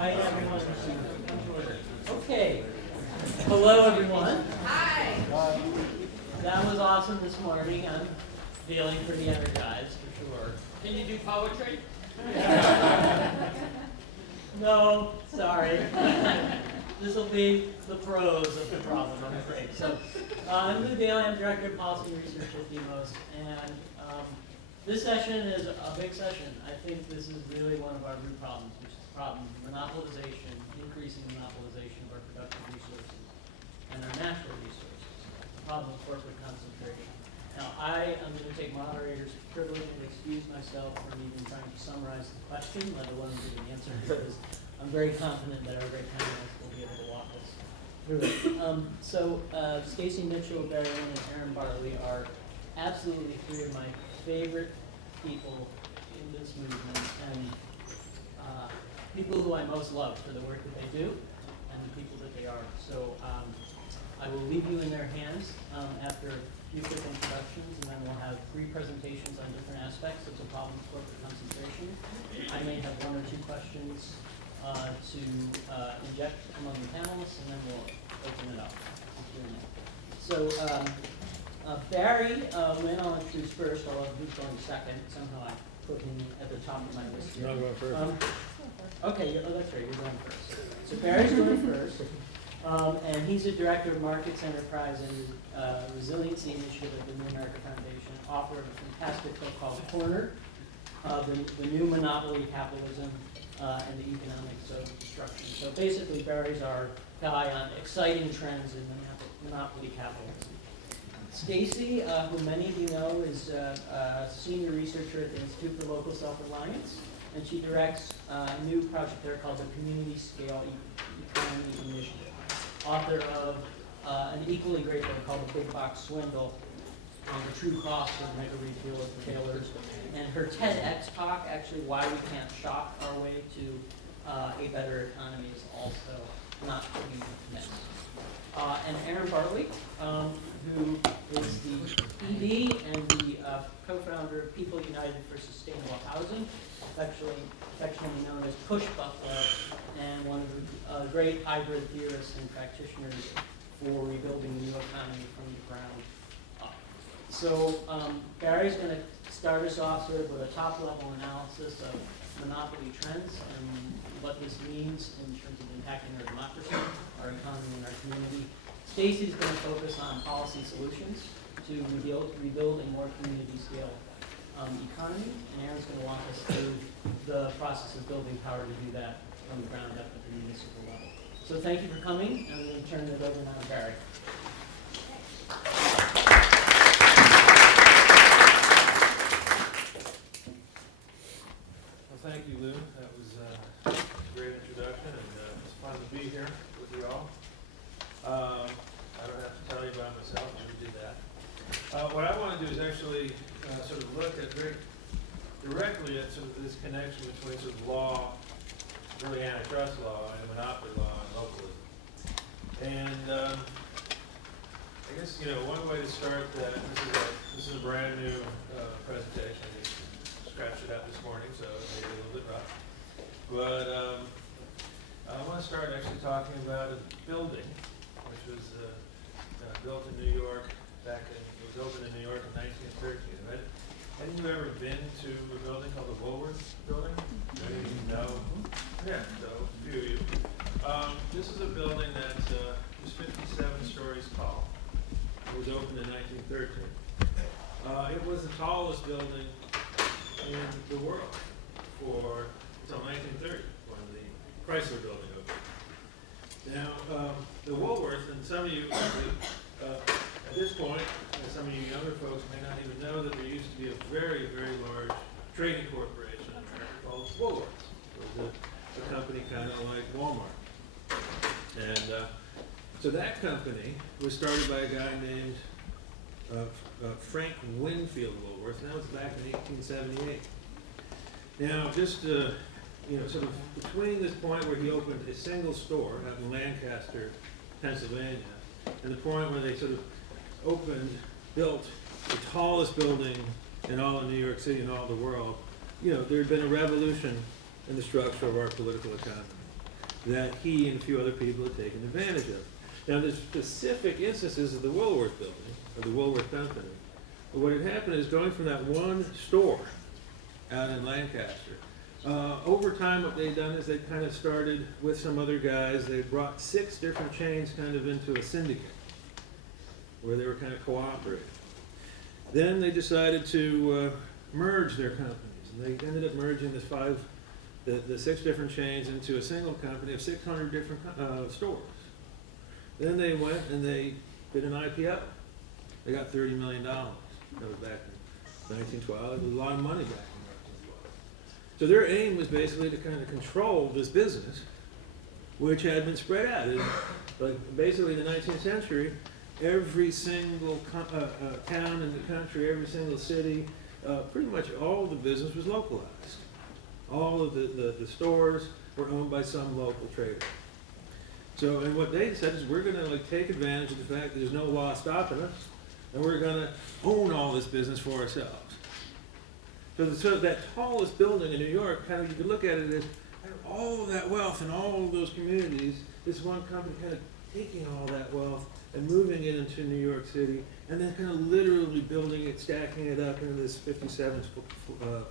Hi, everyone. Okay. Hello, everyone. Hi. That was awesome this morning. I'm feeling pretty energized for sure. Can you do poetry? No, sorry. This will be the prose of the problem, I'm afraid. So, I'm Lou Daly. I'm Director of Policy Research at DEMOS, and this session is a big session. I think this is really one of our root problems, which is the problem of monopolization, increasing monopolization of our productive resources and our natural resources, the problem of corporate concentration. Now, I am going to take moderator's privilege and excuse myself from even trying to summarize the question, let alone give an answer, because I'm very confident that our great panelists will be able to walk us through it. Stacy Mitchell, Barry Lynn, and Aaron Bartley are absolutely three of my favorite people in this movement, and people who I most love for the work that they do and the people that they are. So I will leave you in their hands after a few quick introductions, and then we'll have three presentations on different aspects of the problem of corporate concentration. I may have one or two questions to inject among the panelists, and then we'll open it up to Q&A. So Barry Lynn, I'll introduce first, although who's going second. Somehow I put him at the top of my list here. No, I'm going first. Okay, oh, that's right, you're going first. So Barry's going first, and he's a director of Markets, Enterprise, and Resiliency Initiative at the New America Foundation, author of a fantastic book called Corner, the New Monopoly Capitalism and the Economics of Destruction. So basically, Barry's our guy on exciting trends in monopoly capitalism. Stacy, who many of you know, is a senior researcher at the Institute for Local Self-Reliance, and she directs a new project there called the Community Scale Economy Initiative, author of an equally great book called The Big Box Swindle, on the true cost of mega retailers, and her TEDx talk, actually Why We Can't Shop Our Way to a Better Economy, is also not to be missed. And Aaron Bartley, who is the ED and the co-founder of People United for Sustainable Housing, affectionately known as Push Buffalo, and one of the great hybrid theorists and practitioners for rebuilding the new economy from the ground up. So Barry's going to start us off sort of with a top-level analysis of monopoly trends and what this means in terms of impacting our democracy, our economy, and our community. Stacy's going to focus on policy solutions to rebuild a more community-scale economy, and Aaron's going to walk us through the process of building power to do that from the ground up at the municipal level. So thank you for coming, and I'm going to turn it over now to Barry. Well, thank you, Lou. That was a great introduction, and it's fun to be here with you all. I don't have to tell you about myself, we did that. What I want to do is actually sort of look at very directly at sort of this connection between sort of law, really antitrust law, and monopoly law and localism. And I guess, one way to start that, this is a brand new presentation. I just scratched it out this morning, so it may be a little bit rough. But I want to start actually talking about a building, which was built in New York it was opened in New York in 1913, right? Hadn't you ever been to a building called the Woolworth Building? No? Yeah, so a few of you. This is a building that was 57 stories tall. It was opened in 1913. It was the tallest building in the world until 1930, when the Chrysler Building opened. Now, the Woolworth, and some of you, at this point, some of you younger folks may not even know that there used to be a very, very large trading corporation in America called Woolworth. It was a company kind of like Walmart. And so that company was started by a guy named Frank Winfield Woolworth, and that was back in 1878. Now, just sort of between this point where he opened a single store out in Lancaster, Pennsylvania, and the point where they sort of built the tallest building in all of New York City and all the world, there had been a revolution in the structure of our political economy. that he and a few other people had taken advantage of. Now, there's specific instances of the Woolworth Building, or the Woolworth Company. But what had happened is going from that one store out in Lancaster, over time what they'd done is they kind of started with some other guys. They brought 6 different chains kind of into a syndicate where they were kind of cooperating. Then they decided to merge their companies, and they ended up merging the 6 different chains into a single company of 600 different stores. Then they went and they did an IPO. They got $30 million. That was back in 1912. It was a lot of money back in 1912. So their aim was basically to kind of control this business, which had been spread out. Like basically in the 19th century, every single town in the country, every single city, pretty much all the business was localized. All of the stores were owned by some local trader. So, and what they said is, we're going to like take advantage of the fact that there's no law stopping us, and we're going to own all this business for ourselves. So that tallest building in New York, kind of you could look at it as all of that wealth and all of those communities. This one company kind of taking all that wealth and moving it into New York City, and then kind of literally building it, stacking it up into this 57th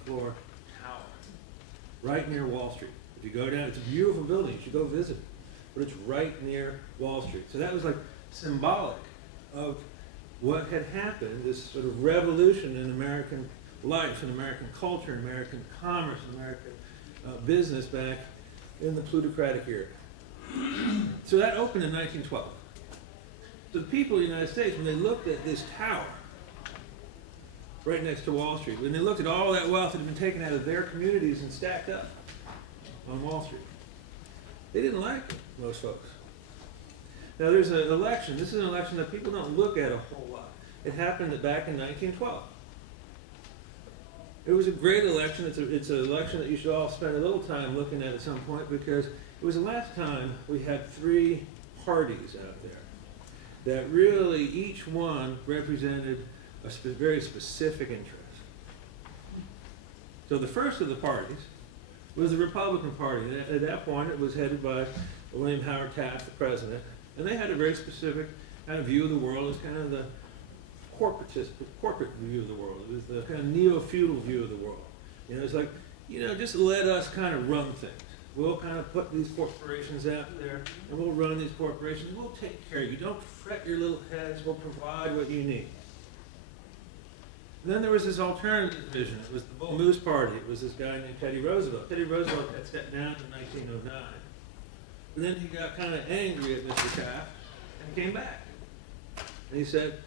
floor tower, right near Wall Street. If you go down, it's a beautiful building. You should go visit it. But it's right near Wall Street. So that was like symbolic of what had happened, this sort of revolution in American life, in American culture, in American commerce, in American business back in the plutocratic era. So that opened in 1912. So the people of the United States, when they looked at this tower right next to Wall Street, when they looked at all that wealth that had been taken out of their communities and stacked up on Wall Street, they didn't like it, most folks. Now there's an election. This is an election that people don't look at a whole lot. It happened back in 1912. It was a great election. It's an election that you should all spend a little time looking at some point, because it was the last time we had 3 parties out there that really each one represented a very specific interest. So the first of the parties was the Republican Party. At that point, it was headed by William Howard Taft, the president, and they had a very specific kind of view of the world. It was kind of the corporate view of the world. It was the kind of neo-feudal view of the world. You know, it's like, you know, just let us kind of run things. We'll kind of put these corporations out there, and we'll run these corporations. We'll take care of you. Don't fret your little heads. We'll provide what you need. And then there was this alternative vision. It was the Bull Moose Party. It was this guy named Teddy Roosevelt. Teddy Roosevelt had stepped down in 1909. But then he got kind of angry at Mr. Taft and came back. And he said,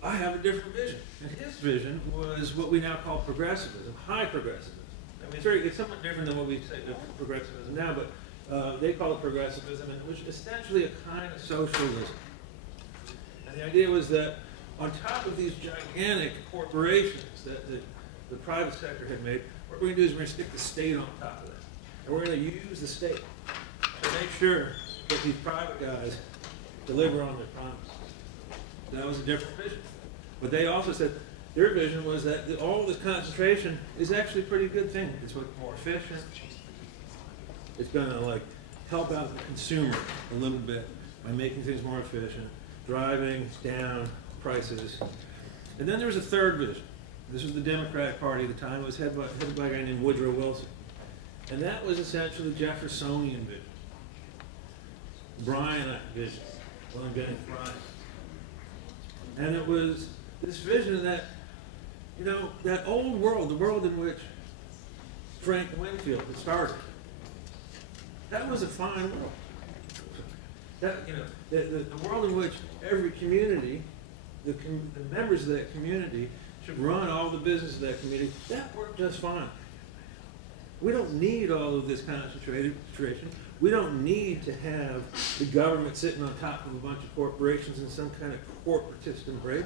I have a different vision. And his vision was what we now call progressivism, high progressivism. I mean, it's somewhat different than what we say progressivism now, but they call it progressivism, which is essentially a kind of socialism. And the idea was that on top of these gigantic corporations that the private sector had made, what we're going to do is we're going to stick the state on top of that. And we're going to use the state to make sure that these private guys deliver on their promises. That was a different vision. But they also said their vision was that all this concentration is actually a pretty good thing. It's more efficient. It's going to like help out the consumer a little bit by making things more efficient, driving down prices. And then there was a third vision. This was the Democratic Party at the time. It was headed by a guy named Woodrow Wilson. And that was essentially the Jeffersonian vision. Bryanite vision. William Jennings Bryan. And it was this vision that, you know, that old world, the world in which Frank Winfield had started, that was a fine world. That, you know, the world in which every community, the members of that community should run all the business of that community, that worked just fine. We don't need all of this concentration. We don't need to have the government sitting on top of a bunch of corporations in some kind of corporatist embrace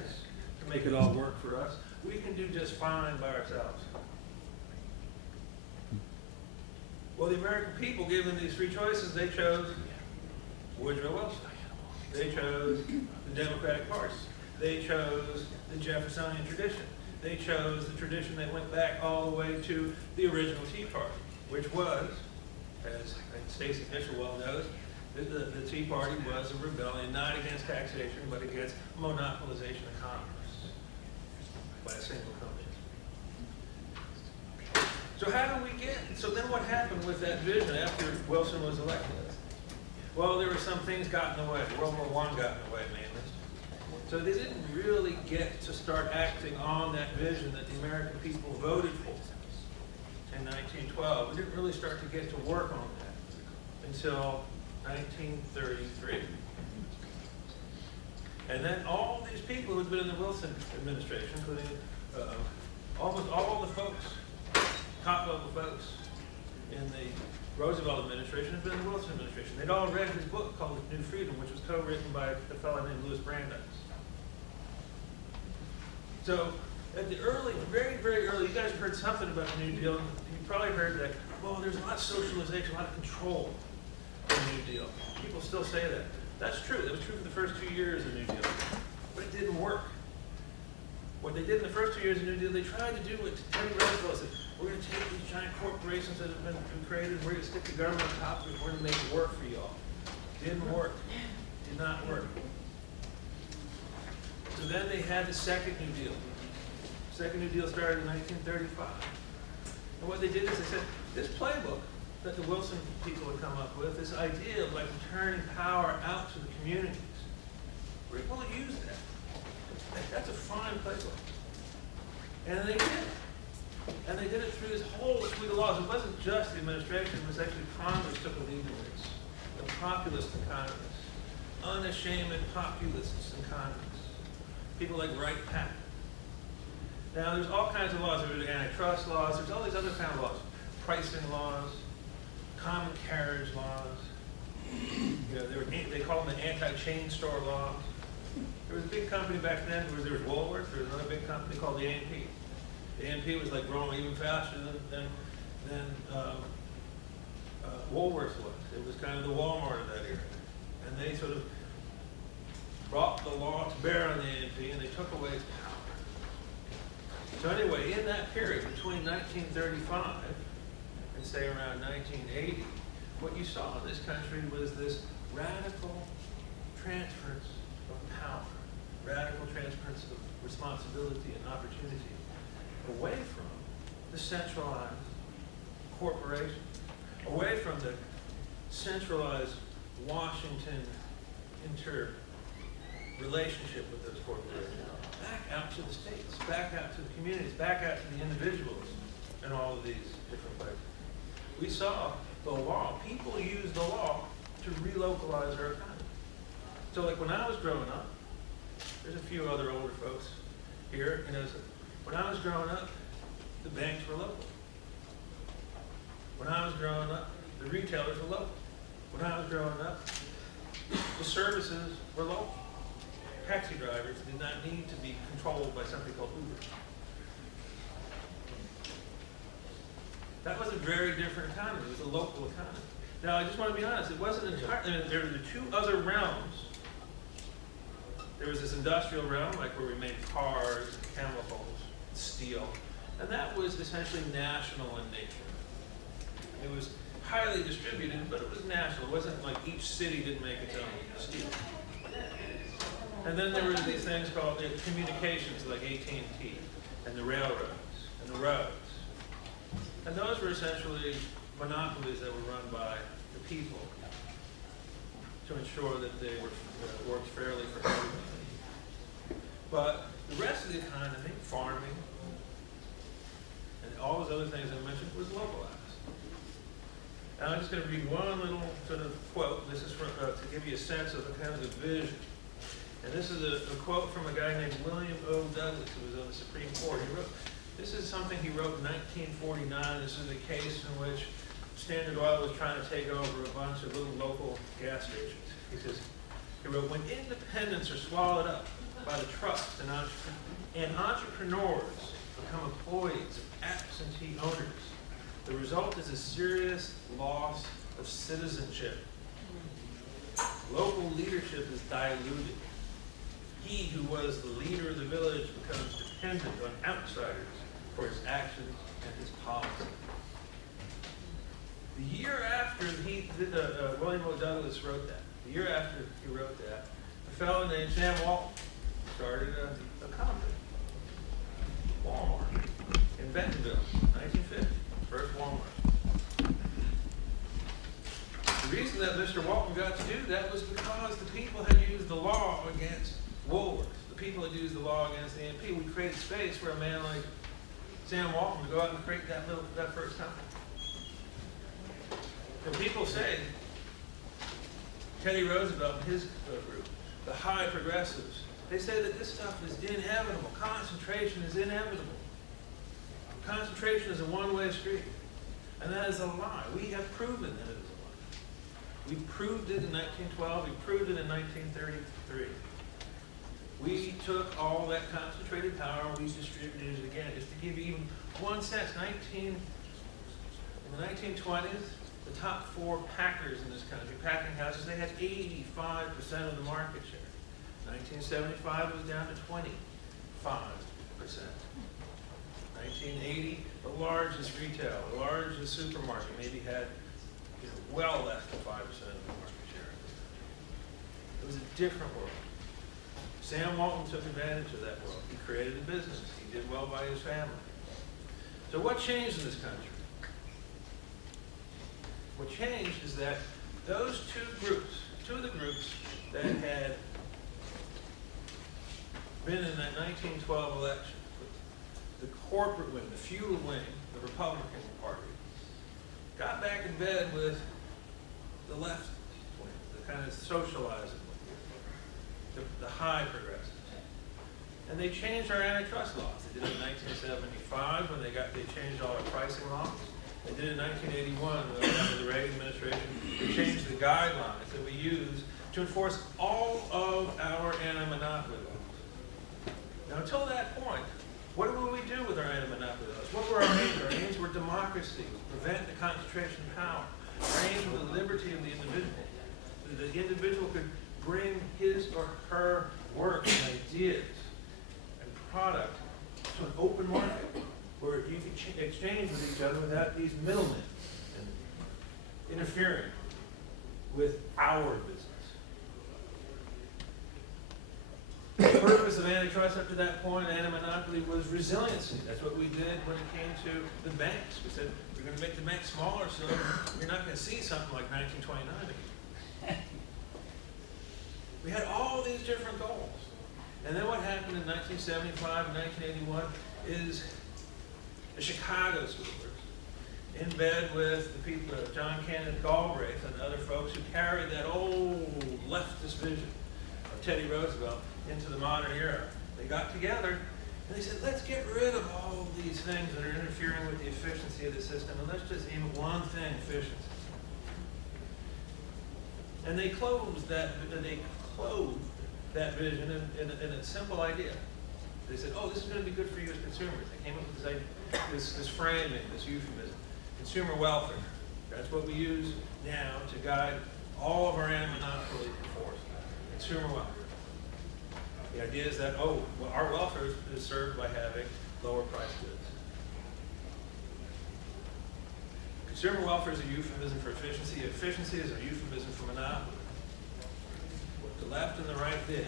to make it all work for us. We can do just fine by ourselves. Well, the American people, given these 3 choices, they chose Woodrow Wilson. They chose the Democratic Party. They chose the Jeffersonian tradition. They chose the tradition that went back all the way to the original Tea Party, which was, as Stacey Fisher well knows, the Tea Party was a rebellion not against taxation, but against monopolization of commerce by a single company. So how do we get, so then what happened with that vision after Wilson was elected? Well, there were some things got in the way. World War I got in the way mainly. So they didn't really get to start acting on that vision that the American people voted for in 1912. We didn't really start to get to work on that until 1933. And then all these people who'd been in the Wilson administration, including almost all the folks, top level folks in the Roosevelt administration had been in the Wilson administration. They'd all read his book called New Freedom, which was co-written by a fellow named Louis Brandeis. So at the early, very, very early, you guys have heard something about the New Deal. You probably heard that, well, there's a lot of socialization, a lot of control in the New Deal. People still say that. That's true. That was true for the first 2 years of the New Deal. But it didn't work. What they did in the first 2 years of the New Deal, they tried to do what Teddy Roosevelt said. We're going to take these giant corporations that have been created, we're going to stick the government on top of it, we're going to make it work for y'all. Didn't work. Did not work. So then they had the second New Deal. The second New Deal started in 1935. And what they did is they said, this playbook that the Wilson people had come up with, this idea of like returning power out to the communities, we're able to use that. That's a fine playbook. And they did it. And they did it through this whole suite of laws. It wasn't just the administration, it was actually Congress took a lead in this. The populist in Congress. Unashamed populists in Congress. People like Wright Patton. Now there's all kinds of laws. There's antitrust laws, there's all these other kind of laws. Pricing laws, common carriage laws. You know, they call them the anti-chain store laws. There was a big company back then, there was Woolworth, there was another big company called the A&P. The A&P was like growing even faster than Woolworth was. It was kind of the Walmart of that era. And they sort of brought the law to bear on the A&P and they took away its power. So anyway, in that period between 1935 and say around 1980, what you saw in this country was this radical transference of power, radical transference of responsibility and opportunity away from the centralized corporation, away from the centralized Washington interrelationship with those corporations, back out to the states, back out to the communities, back out to the individuals in all of these different places. We saw the law, people use the law to relocalize our economy. So like when I was growing up, there's a few other older folks here, you know, so when I was growing up, the banks were local. When I was growing up, the retailers were local. When I was growing up, the services were local. Taxi drivers did not need to be controlled by something called Uber. That was a very different economy. It was a local economy. Now, I just want to be honest, it wasn't entirely, there were the two other realms. There was this industrial realm, like where we made cars, chemicals, steel, and that was essentially national in nature. It was highly distributed, but it was national. It wasn't like each city didn't make its own steel. And then there were these things called communications, like AT&T, and the railroads, and the roads. And those were essentially monopolies that were run by the people to ensure that they were worked fairly for everybody. But the rest of the economy, farming, and all those other things I mentioned, was localized. And I'm just going to read one little sort of quote. This is from, to give you a sense of the kind of the vision. And this is a quote from a guy named William O. Douglas, who was on the Supreme Court. He wrote, this is something he wrote in 1949. This is a case in which Standard Oil was trying to take over a bunch of little local gas stations. He wrote, when independents are swallowed up by the trust and entrepreneurs become employees of absentee owners, the result is a serious loss of citizenship. Local leadership is diluted. He who was the leader of the village becomes dependent on outsiders for his actions and his policy. The The year after William O. Douglas wrote that, the year after he wrote that, a fellow named Sam Walton started a company, Walmart, in Bentonville, 1950, first Walmart. The reason that Mr. Walton got to do that was because the people had used the law against Woolworth. The people had used the law against the AMP. We created space for a man like Sam Walton to go out and create that first company. And people say, Teddy Roosevelt and his group, the high progressives, they say that this stuff is inevitable. Concentration is inevitable. Concentration is a one-way street. And that is a lie. We have proven that it is a lie. We proved it in 1912. We proved it in 1933. We took all that concentrated power, we distributed it again. Just to give you even one sense, in the 1920s, the top 4 packers in this country, packing houses, they had 85% of the market share. 1975 it was down to 25%. 1980, the largest retail, the largest supermarket maybe had well less than 5% of the market share. It was a different world. Sam Walton took advantage of that world. He created a business. He did well by his family. So what changed in this country? What changed is that those two of the groups that had been in that 1912 election, the corporate wing, the feudal wing, the Republican Party, got back in bed with the left wing, the kind of socializing wing, the high progressives. And they changed our antitrust laws. They did it in 1975 when they changed all our pricing laws. They did it in 1981 under the Reagan administration. They changed the guidelines that we use to enforce all of our anti-monopoly laws. Now, until that point, what would we do with our anti-monopoly laws? What were our aims? Our aims were democracy, prevent the concentration of power. Our aims were the liberty of the individual. The individual could bring his or her work and ideas and product to an open market where you could exchange with each other without these middlemen and interfering with our business. The purpose of antitrust up to that point, anti-monopoly, was resiliency. That's what we did when it came to the banks. We said we're going to make the banks smaller so you're not going to see something like 1929 again. We had all these different goals. And then what happened in 1975 and 1981 is the Chicago schoolers, in bed with the people, John Kenneth Galbraith and other folks who carried that old leftist vision of Teddy Roosevelt into the modern era. They got together and they said, let's get rid of all these things that are interfering with the efficiency of the system, and let's just aim at one thing, efficiency. And they closed that vision in a simple idea. They said, oh, this is going to be good for you as consumers. They came up with this framing, this euphemism, consumer welfare. That's what we use now to guide all of our anti-monopoly enforcement, consumer welfare. The idea is that, oh, well, our welfare is served by having lower priced goods. Consumer welfare is a euphemism for efficiency. Efficiency is a euphemism for monopoly. What the left and the right did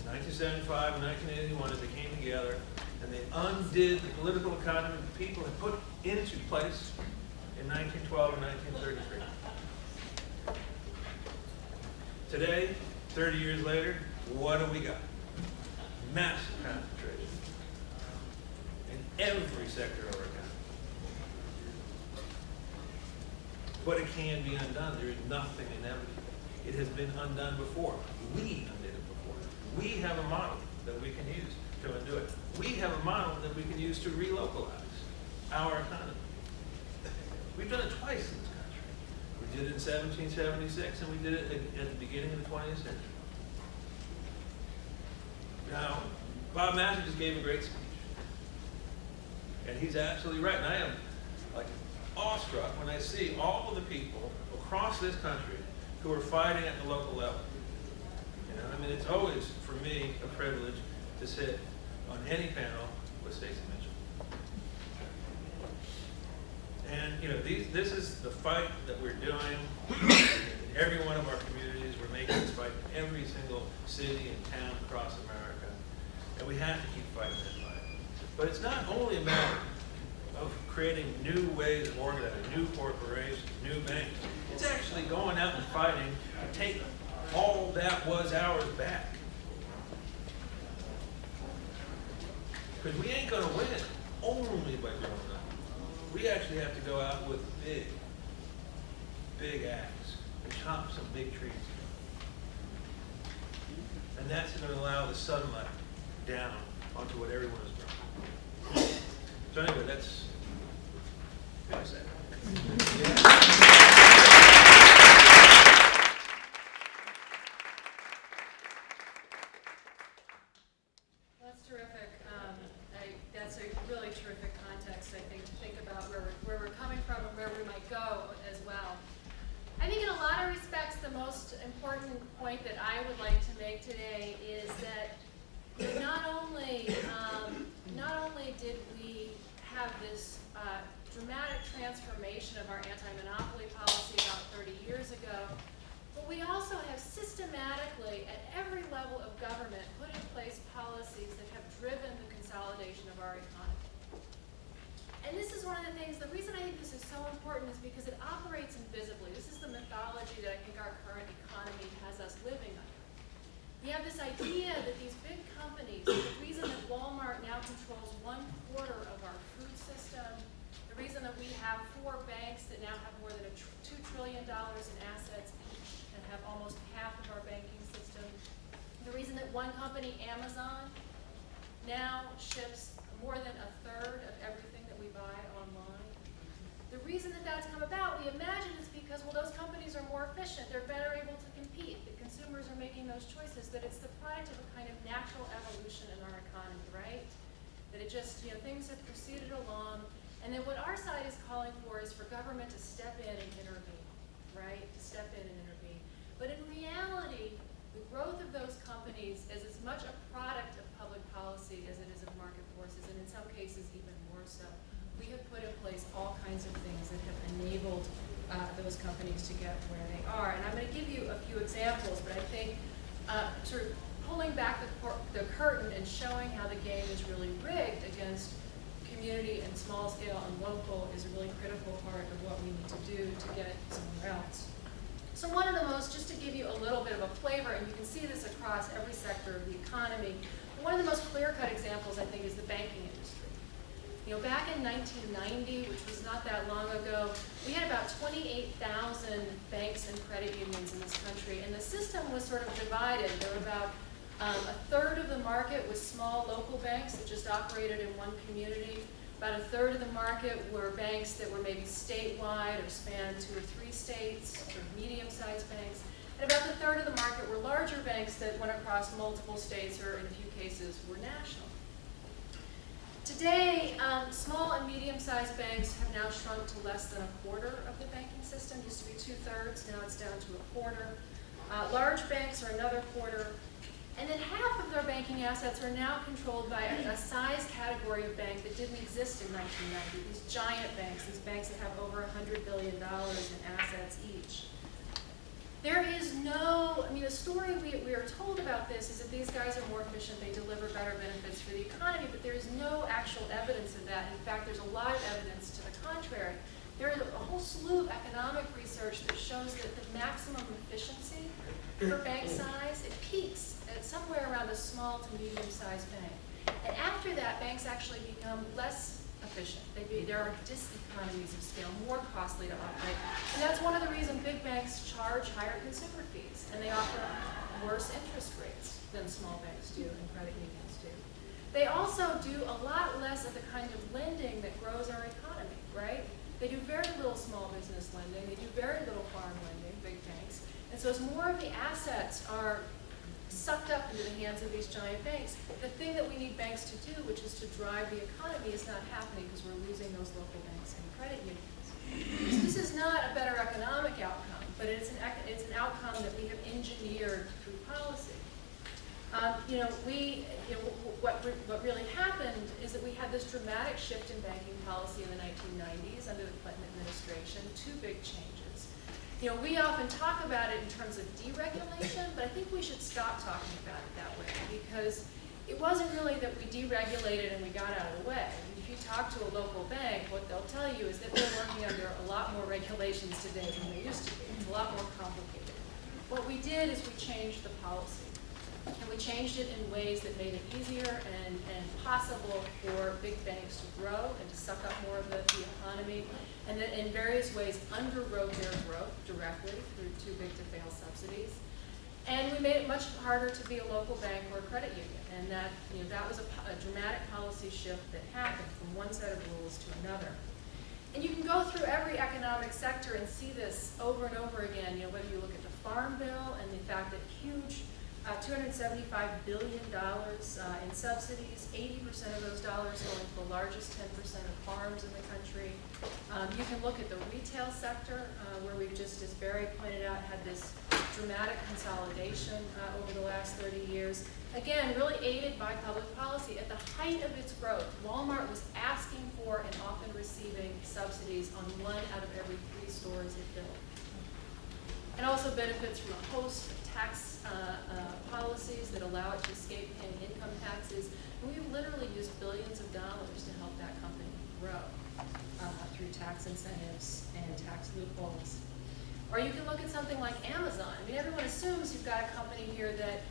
in 1975 and 1981 is they came together and they undid the political economy that people had put into place in 1912 and 1933. Today, 30 years later, what do we got? Massive concentration in every sector of our economy. But it can be undone. There is nothing inevitable. It has been undone before. We undid it before. We have a model that we can use to undo it. We have a model that we can use to relocalize our economy. We've done it twice in this country. We did it in 1776, and we did it at the beginning of the 20th century. Now, Bob Massey just gave a great speech. And he's absolutely right. And I am like awestruck when I see all of the people across this country who are fighting at the local level. You know, I mean, it's always, for me, a privilege to sit on any panel with Stacey Mitchell. And this is the fight that we're doing in every one of our communities. We're making this fight in every single city and town across America. And we have to keep fighting that fight. But it's not only a matter of creating new ways of organizing, new corporations, new banks. It's actually going out and fighting to take all that was ours back. Because we ain't going to win only by growing up. We actually have to go out with big axe and chop some big trees. And that's going to allow the sunlight down onto what everyone is growing. So anyway, that's what I said. That's terrific. That's a really terrific context, I think, to think about where we're coming from and where we might go as well. I think in a lot of respects, the most important point that I would like to make today is that not only did we have this dramatic transformation of our anti-monopoly policy about 30 years ago, but we also have systematically, at every level of government, put in place policies that have driven the consolidation of our economy. And this is one of the things, the reason I think this is so important is because it operates invisibly. This is the mythology that I think our current economy has us living under. We have this idea that these big companies, the reason that Walmart now controls 1/4 of our food system, the reason that we have 4 banks that now have more than $2 trillion in assets each and have almost half of our banking system, the reason that one company, Amazon, now ships more than 1/3 of everything that we buy online. The reason that that's come about, we imagine, is because, well, those companies are more efficient. They're better able to compete. The consumers are making those choices. That it's the product of a kind of natural evolution in our economy, right? That it just, things have proceeded along. And then what our side is calling for is for government to step in and intervene, right? To step in and intervene. But in reality, the growth of those companies is as much a product of public policy as it is of market forces, and in some cases even more so. We have put in place all kinds of things that have enabled those companies to get where they are. And I'm going to give you a few examples, but I think sort of pulling back the curtain and showing how the game is really rigged against community and small scale and local is a really critical part of what we need to do to get somewhere else. So one of the most, just to give you a little bit of a flavor, and you can see this across every sector of the economy, one of the most clear-cut examples, I think, is the banking industry. Back in 1990, which was not that long ago, we had about 28,000 banks and credit unions in this country, and the system was sort of divided. There were about 1/3 of the market was small local banks that just operated in one community. About 1/3 of the market were banks that were maybe statewide or spanned 2 or 3 states, sort of medium-sized banks. And about 1/3 of the market were larger banks that went across multiple states or, in a few cases, were national. Today, small and medium-sized banks have now shrunk to less than 1/4 of the banking system. It used to be 2/3, now it's down to 1/4. Large banks are another 1/4. And then half of their banking assets are now controlled by a size category of bank that didn't exist in 1990. These giant banks, these banks that have over $100 billion in assets each. There is the story we are told about this is that these guys are more efficient, they deliver better benefits for the economy, but there is no actual evidence of that. In fact, there's a lot of evidence to the contrary. There is a whole slew of economic research that shows that the maximum efficiency for bank size, it peaks at somewhere around a small to medium-sized bank. And after that, banks actually become less efficient. There are diseconomies of scale, more costly to operate. And that's one of the reasons big banks charge higher consumer fees, and they offer worse interest rates than small banks do and credit unions do. They also do a lot less of the kind of lending that grows our economy, right? They do very little small business lending. They do very little farm lending, big banks. And so as more of the assets are sucked up into the hands of these giant banks, the thing that we need banks to do, which is to drive the economy, is not happening because we're losing those local banks and credit unions. So this is not a better economic outcome, but it's an outcome that we have engineered through policy. What really happened is that we had this dramatic shift in banking policy in the 1990s under the Clinton administration. deregulation, two big changes. You know, we often talk about it in terms of deregulation, but I think we should stop talking about it that way, because it wasn't really that we deregulated and we got out of the way. If you talk to a local bank, what they'll tell you is that they're working under a lot more regulations today than they used to be. It's a lot more complicated. What we did is we changed the policy. And we changed it in ways that made it easier and possible for big banks to grow and to suck up more of the economy, and that in various ways underwrote their growth directly through too big to fail subsidies. And we made it much harder to be a local bank or a credit union, and that, you know, that was a dramatic policy shift that happened from one set of rules to another. And you can go through every economic sector and see this over and over again, you know, whether you look at the Farm Bill and the fact that huge $275 billion in subsidies, 80% of those dollars going to the largest 10% of farms in the country. You can look at the retail sector, where we've just, as Barry pointed out, had this dramatic consolidation over the last 30 years. Again, really aided by public policy. At the height of its growth, Walmart was asking for and often receiving subsidies on 1 out of every 3 stores it built. It also benefits from a host of tax policies that allow it to escape paying income taxes. And we've literally used billions of dollars to help that company grow through tax incentives and tax loopholes. Or you can look at something like Amazon. I mean, everyone assumes you've got a company here that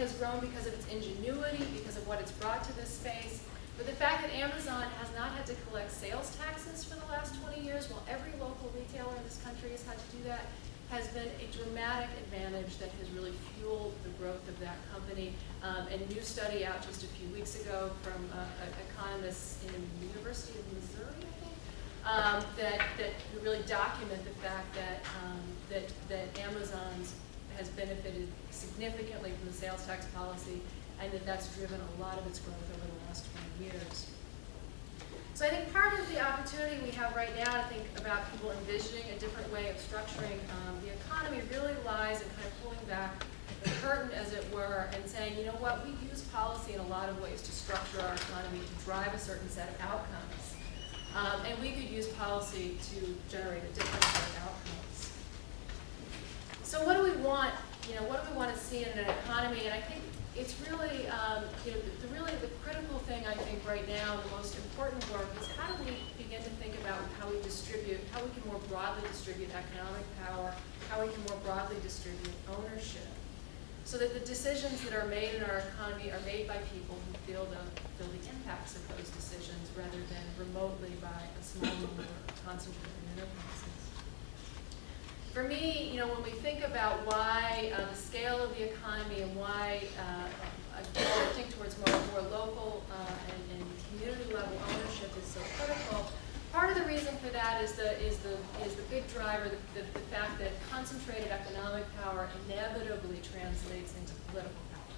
has grown because of its ingenuity, because of what it's brought to this space. But the fact that Amazon has not had to collect sales taxes for the last 20 years, while every local retailer in this country has had to do that, has been a dramatic advantage that has really fueled the growth of that company. And a new study out just a few weeks ago from economists in the University of Missouri, I think, that really document the fact that that Amazon has benefited significantly from the sales tax policy, and that's driven a lot of its growth over the last 20 years. So I think part of the opportunity we have right now to think about people envisioning a different way of structuring the economy really lies in kind of pulling back the curtain, as it were, and saying, you know what, we use policy in a lot of ways to structure our economy to drive a certain set of outcomes. And we could use policy to generate a different set of outcomes. So what do we want, you know, what do we want to see in an economy? And I think it's really, you know, the critical thing, I think, right now, the most important work is how do we begin to think about how we distribute, how we can more broadly distribute economic power, how we can more broadly distribute ownership, so that the decisions that are made in our economy are made by people who feel the impacts of those decisions rather than remotely by a small number of concentrated enterprises. For me, you know, when we think about why the scale of the economy and why shifting towards more local and community level ownership is so critical, part of the reason for that is the big driver, the fact that concentrated economic power inevitably translates into political power.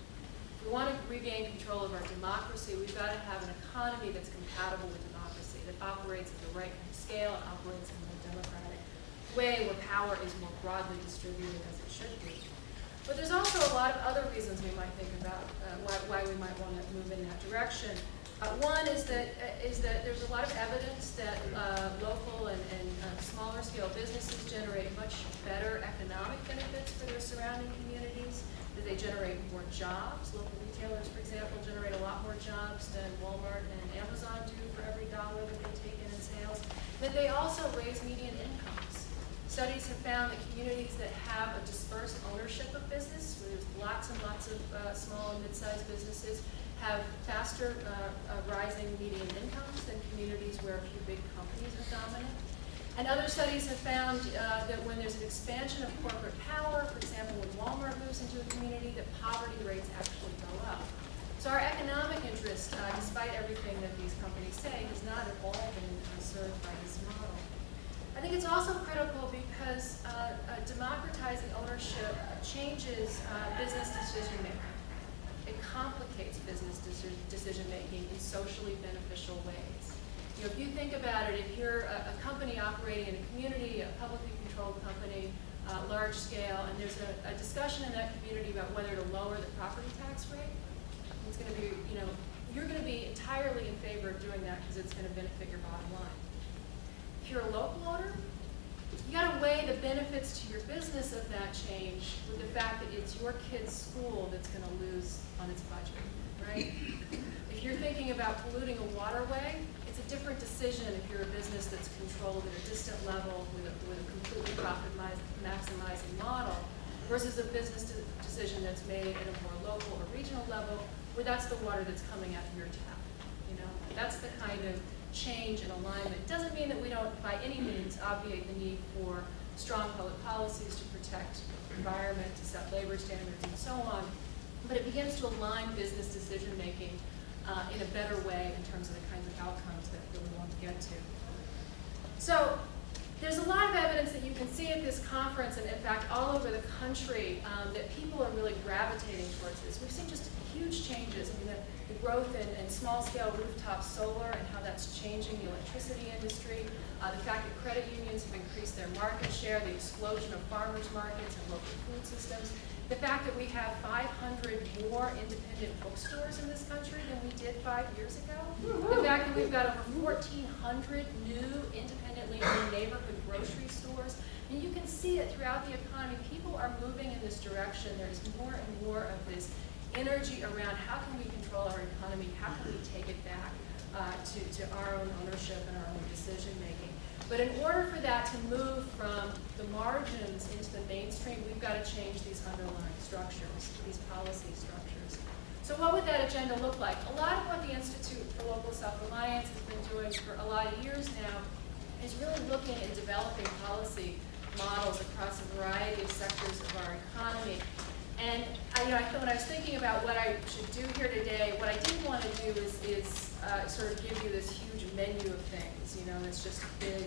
If we want to regain control of our democracy, we've got to have an economy that's compatible with democracy, that operates at the right kind of scale, and operates in a more democratic way where power is more broadly distributed as it should be. But there's also a lot of other reasons we might think about why we might want to move in that direction. One is that there's a lot of evidence that local and smaller scale businesses generate much better economic benefits for their surrounding communities, that they generate more jobs. Local retailers, for example, generate a lot more jobs than Walmart and Amazon do for every dollar that they take in sales. That they also raise median incomes. Studies have found that communities that have a dispersed ownership of business, where there's lots and lots of small and mid-sized businesses, have faster rising median incomes than communities where a few big companies are dominant. And other studies have found that when there's an expansion of corporate power, for example, when Walmart moves into a community, that poverty rates actually go up. So our economic interest, despite everything that these companies say, has not at all been served by this model. I think it's also critical because democratizing ownership changes business decision-making. It complicates business decision-making in socially beneficial ways. You know, if you think about it, if you're a company operating in a community, a publicly controlled company, large scale, and there's a discussion in that community about whether to lower the property tax rate, it's going to be, you know, you're going to be entirely in favor of doing that because it's going to benefit your bottom line. If you're a local owner, you gotta weigh the benefits to your business of that change with the fact that it's your kid's school that's gonna lose on its budget, right? If you're thinking about polluting a waterway, it's a different decision if you're a business that's controlled at a distant level with a completely profit maximizing model versus a business decision that's made at a more local or regional level where that's the water that's coming out of your tap. You know, that's the kind of change and alignment. It doesn't mean that we don't by any means obviate the need for strong public policies to protect the environment, to set labor standards and so on, but it begins to align business decision making in a better way in terms of the kinds of outcomes that we want to get to. So there's a lot of evidence that you can see at this conference and in fact all over the country that people are really gravitating towards this. We've seen just huge changes. I mean, the growth in small-scale rooftop solar and how that's changing the electricity industry, the fact that credit unions have increased their market share, the explosion of farmers markets and local food systems, the fact that we have 500 more independent bookstores in this country than we did 5 years ago, the fact that we've got over 1,400 new independently owned neighborhood grocery stores, and you can see it throughout the economy. People are moving in this direction. There's more and more of this energy around how can we control our economy, how can we take it back to our own ownership and our own decision making. But in order for that to move from the margins into the mainstream, we've got to change these underlying structures, these policy structures. So what would that agenda look like? A lot of what the Institute for Local Self-Reliance has been doing for a lot of years now is really looking at developing policy models across a variety of sectors of our economy. And when I was thinking about what I should do here today, what I didn't want to do is sort of give you this huge menu of things. You know, it's just big.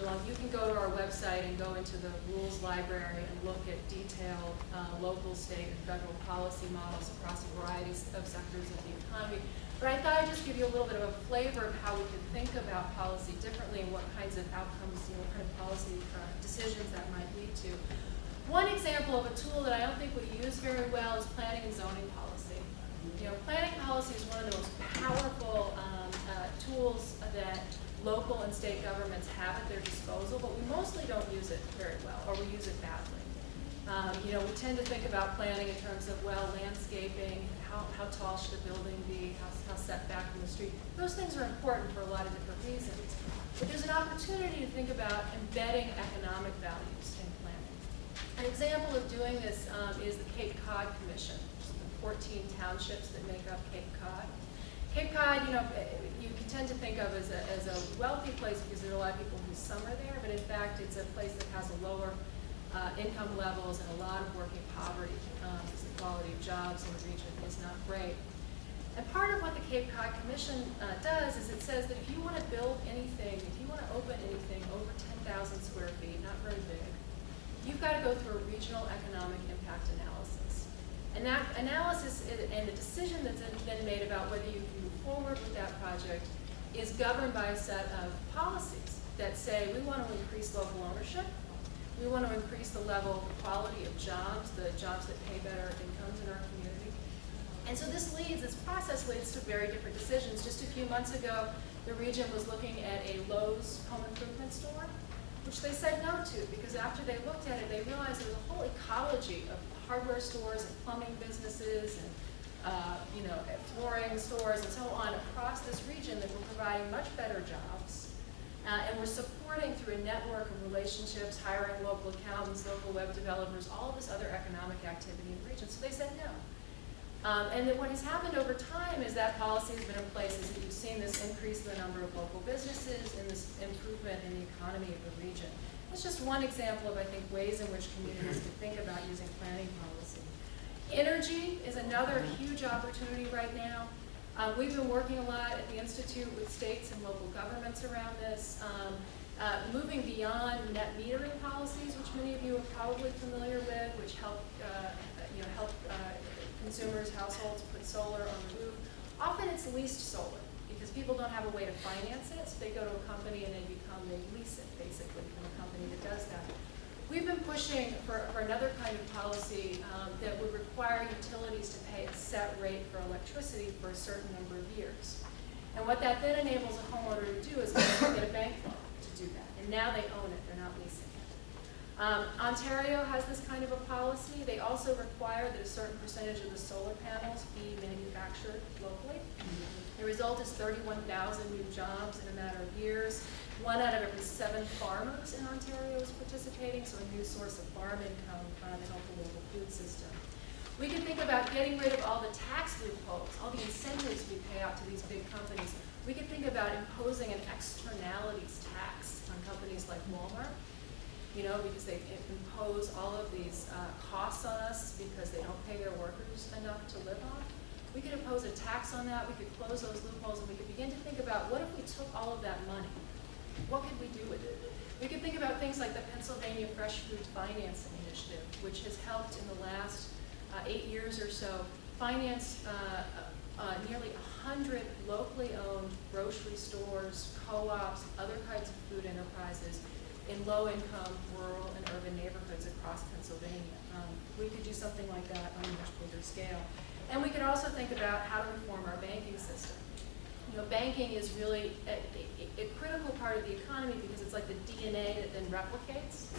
You can go to our website and go into the rules library and look at detailed local, state, and federal policy models across a variety of sectors of the economy. But I thought I'd just give you a little bit of a flavor of how we could think about policy differently and what kinds of outcomes, what kind of policy decisions that might lead to. One example of a tool that I don't think we use very well is planning and zoning policy. You know, planning policy is one of the most powerful tools that local and state governments have at their disposal, but we mostly don't use it very well, or we use it badly. We tend to think about planning in terms of, well, landscaping, how tall should a building be, how set back from the street. Those things are important for a lot of different reasons. But there's an opportunity to think about embedding economic values in planning. An example of doing this is the Cape Cod Commission, which is the 14 townships that make up Cape Cod. Cape Cod, you can tend to think of as a wealthy place because there are a lot of people who summer there, but in fact it's a place that has a lower income levels and a lot of working poverty because the quality of jobs in the region is not great. And part of what the Cape Cod Commission does is it says that if you want to build anything, if you want to open anything over 10,000 square feet, not very big, you've got to go through a regional economic impact analysis. And that analysis and the decision that's then made about whether you can move forward with that project is governed by a set of policies that say we want to increase local ownership, we want to increase the level, the quality of jobs, the jobs that pay better incomes in our community. And so this process leads to very different decisions. Just a few months ago, the region was looking at a Lowe's home improvement store, which they said no to because after they looked at it, they realized there was a whole ecology of hardware stores and plumbing businesses and flooring stores and so on across this region that were providing much better jobs and were supporting through a network of relationships, hiring local accountants, local web developers, all of this other economic activity in the region. So they said no. And then what has happened over time is that policy has been in place is that you've seen this increase in the number of local businesses and this improvement in the economy of the region. It's just one example of, I think, ways in which communities can think about using planning policy. Energy is another huge opportunity right now. We've been working a lot at the Institute with states and local governments around this, moving beyond net metering policies, which many of you are probably familiar with, which help consumers, households put solar on the roof. Often it's leased solar because people don't have a way to finance it, so they go to a company and they lease it basically from a company that does that. We've been pushing for another kind of policy that would require utilities to pay a set rate for electricity for a certain number of years. And what that then enables a homeowner to do is get a bank loan to do that. And now they own it, they're not leasing Ontario has this kind of a policy. They also require that a certain percentage of the solar panels be manufactured locally. The result is 31,000 new jobs in a matter of years. 1 out of every 7 farmers in Ontario is participating, so a new source of farm income to help the local food system. We can think about getting rid of all the tax loopholes, all the incentives we pay out to these big companies. We could think about imposing an externalities tax on companies like Walmart, because they impose all of these costs on us because they don't pay their workers enough to live on. We could impose a tax on that, we could close those loopholes, and we could begin to think about what if we took all of that money? What could we do with it? We could think about things like the Pennsylvania Fresh Food Financing Initiative, which has helped in the last 8 years or so finance nearly 100 locally owned grocery stores, co-ops, other kinds of food enterprises in low-income, rural, and urban neighborhoods across Pennsylvania. We could do something like that on a much bigger scale. And we could also think about how to reform our banking system. Banking is really a critical part of the economy because it's like the DNA that then replicates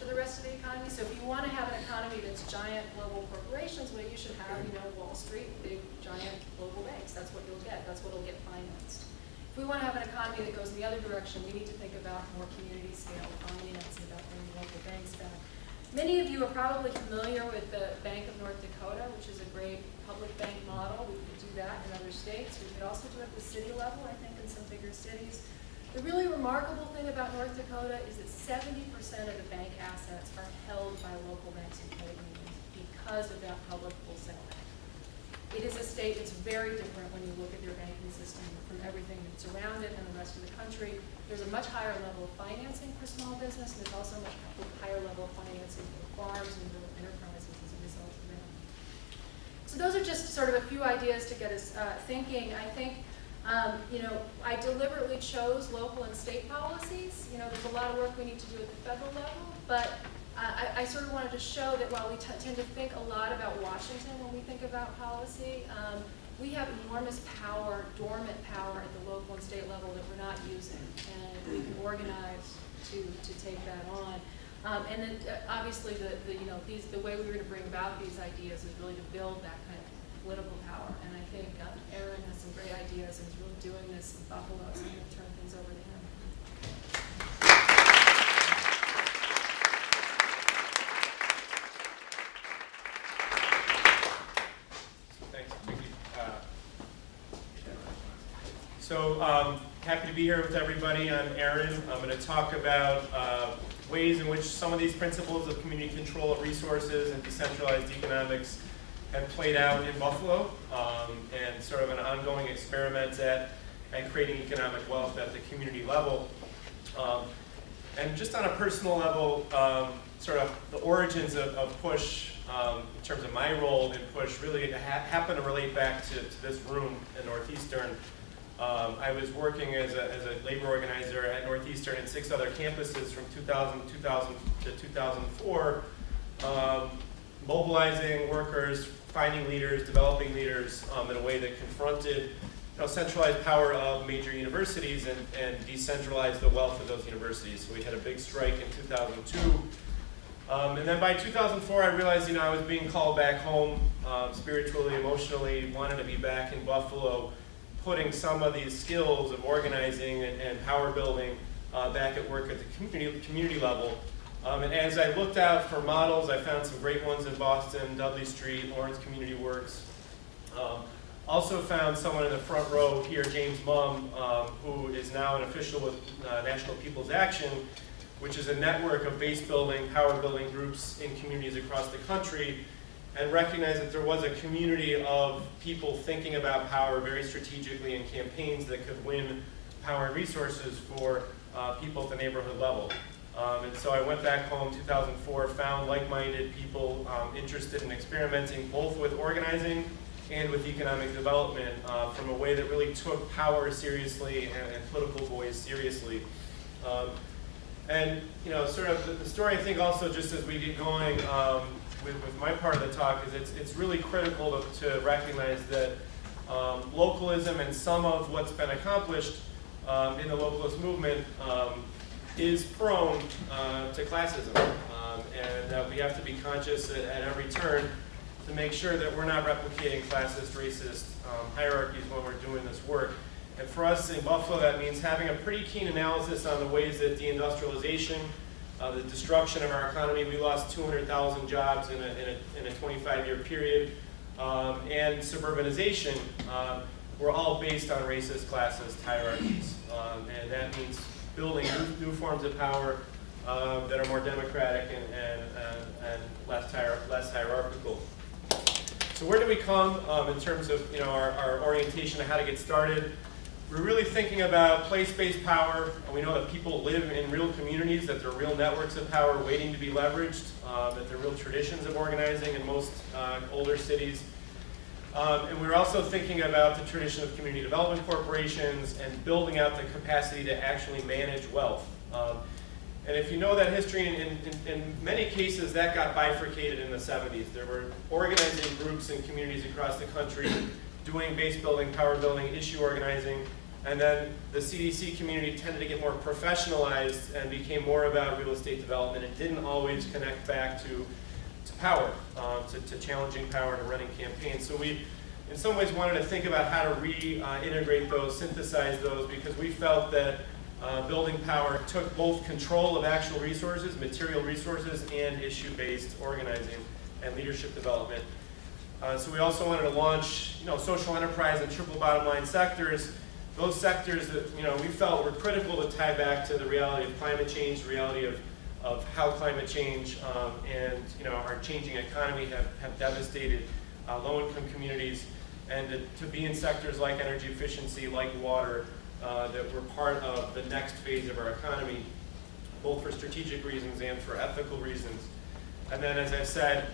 to the rest of the economy. So if you want to have an economy that's giant global corporations, well, you should have, Wall Street, big, giant global banks. That's what you'll get. That's what will get financed. If we want to have an economy that goes in the other direction, we need to think about more community scale finance and about bringing local banks back. Many of you are probably familiar with the Bank of North Dakota, which is a great public bank model. We could do that in other states. We could also do it at the city level, I think, in some bigger cities. The really remarkable thing about North Dakota is that 70% of the bank assets are held by local banks and credit unions because of that public wholesale bank. It is a state that's very different when you look at their banking system from everything that's around it and the rest of the country. There's a much higher level of financing for small business, and there's also a much higher level of financing for farms and rural enterprises as a result of that. So those are just sort of a few ideas to get us thinking. I think, I deliberately chose local and state policies. There's a lot of work we need to do at the federal level, but I sort of wanted to show that while we tend to think a lot about Washington when we think about policy, we have enormous power, dormant power at the local and state level that we're not using, and we can organize to take that on. And then obviously the way we were going to bring about these ideas is really to build that kind of political power. And I think Aaron has some great ideas and is really doing this in Buffalo, so I'm going to turn things over to him. Thanks, Vicki. Happy to be here with everybody. I'm Aaron. I'm going to talk about ways in which some of these principles of community control of resources and decentralized economics have played out in Buffalo, and sort of an ongoing experiment at creating economic wealth at the community level. And just on a personal level, sort of the origins of PUSH, in terms of my role in PUSH, really happen to relate back to this room in Northeastern. I was working as a labor organizer at Northeastern and 6 other campuses from 2000 to 2004, mobilizing workers, finding leaders, developing leaders in a way that confronted centralized power of major universities and decentralized the wealth of those universities. So we had a big strike in 2002. And then by 2004, I realized I was being called back home spiritually, emotionally, wanted to be back in Buffalo, putting some of these skills of organizing and power building back at work at the community level. And as I looked out for models, I found some great ones in Boston, Dudley Street, Lawrence Community Works. Also found someone in the front row here, James Mumm, who is now an official with National People's Action, which is a network of base building, power building groups in communities across the country, and recognized that there was a community of people thinking about power very strategically in campaigns that could win power and resources for people at the neighborhood level. And so I went back home 2004, found like-minded people interested in experimenting both with organizing and with economic development from a way that really took power seriously and political voice seriously. And sort of the story, I think, also just as we get going with my part of the talk, is it's really critical to recognize that localism and some of what's been accomplished in the localist movement is prone to classism. have to be conscious at every turn to make sure that we're not replicating classist, racist hierarchies when we're doing this work. And for us in Buffalo, that means having a pretty keen analysis on the ways that deindustrialization, the destruction of our economy, we lost 200,000 jobs in a 25-year period, and suburbanization were all based on racist, classist hierarchies. And that means building new forms of power that are more democratic and less hierarchical. So where do we come in terms of our orientation of how to get started? We're really thinking about place-based power. We know that people live in real communities, that there are real networks of power waiting to be leveraged, that there are real traditions of organizing in most older cities. And we're also thinking about the tradition of community development corporations and building out the capacity to actually manage wealth. And if you know that history, in many cases that got bifurcated in the 70s. There were organizing groups and communities across the country doing base building, power building, issue organizing, and then the CDC community tended to get more professionalized and became more about real estate development and didn't always connect back to power, to challenging power, to running campaigns. So we, in some ways, wanted to think about how to reintegrate those, synthesize those, because we felt that building power took both control of actual resources, material resources, and issue-based organizing and leadership development. So we also wanted to launch, social enterprise and triple bottom line sectors. Those sectors that we felt were critical to tie back to the reality of climate change, the reality of how climate change and our changing economy have devastated low-income communities, and to be in sectors like energy efficiency, like water, that were part of the next phase of our economy, both for strategic reasons and for ethical reasons. And then, as I've said,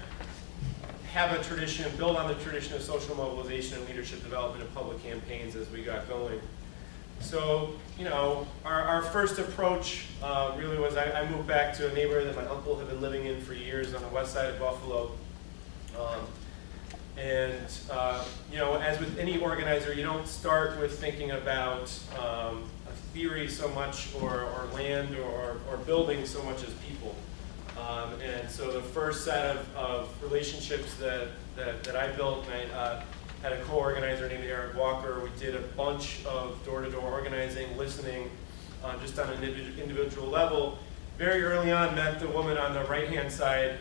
have a tradition, build on the tradition of social mobilization and leadership development and public campaigns as we got going. So, our first approach really was, I moved back to a neighborhood that my uncle had been living in for years on the west side of Buffalo. As with any organizer, you don't start with thinking about a theory so much, or land, or building so much as people. And so the first set of relationships that I built, and I had a co-organizer named Eric Walker. We did a bunch of door-to-door organizing, listening, just on an individual level. Very early on, met the woman on the right-hand side,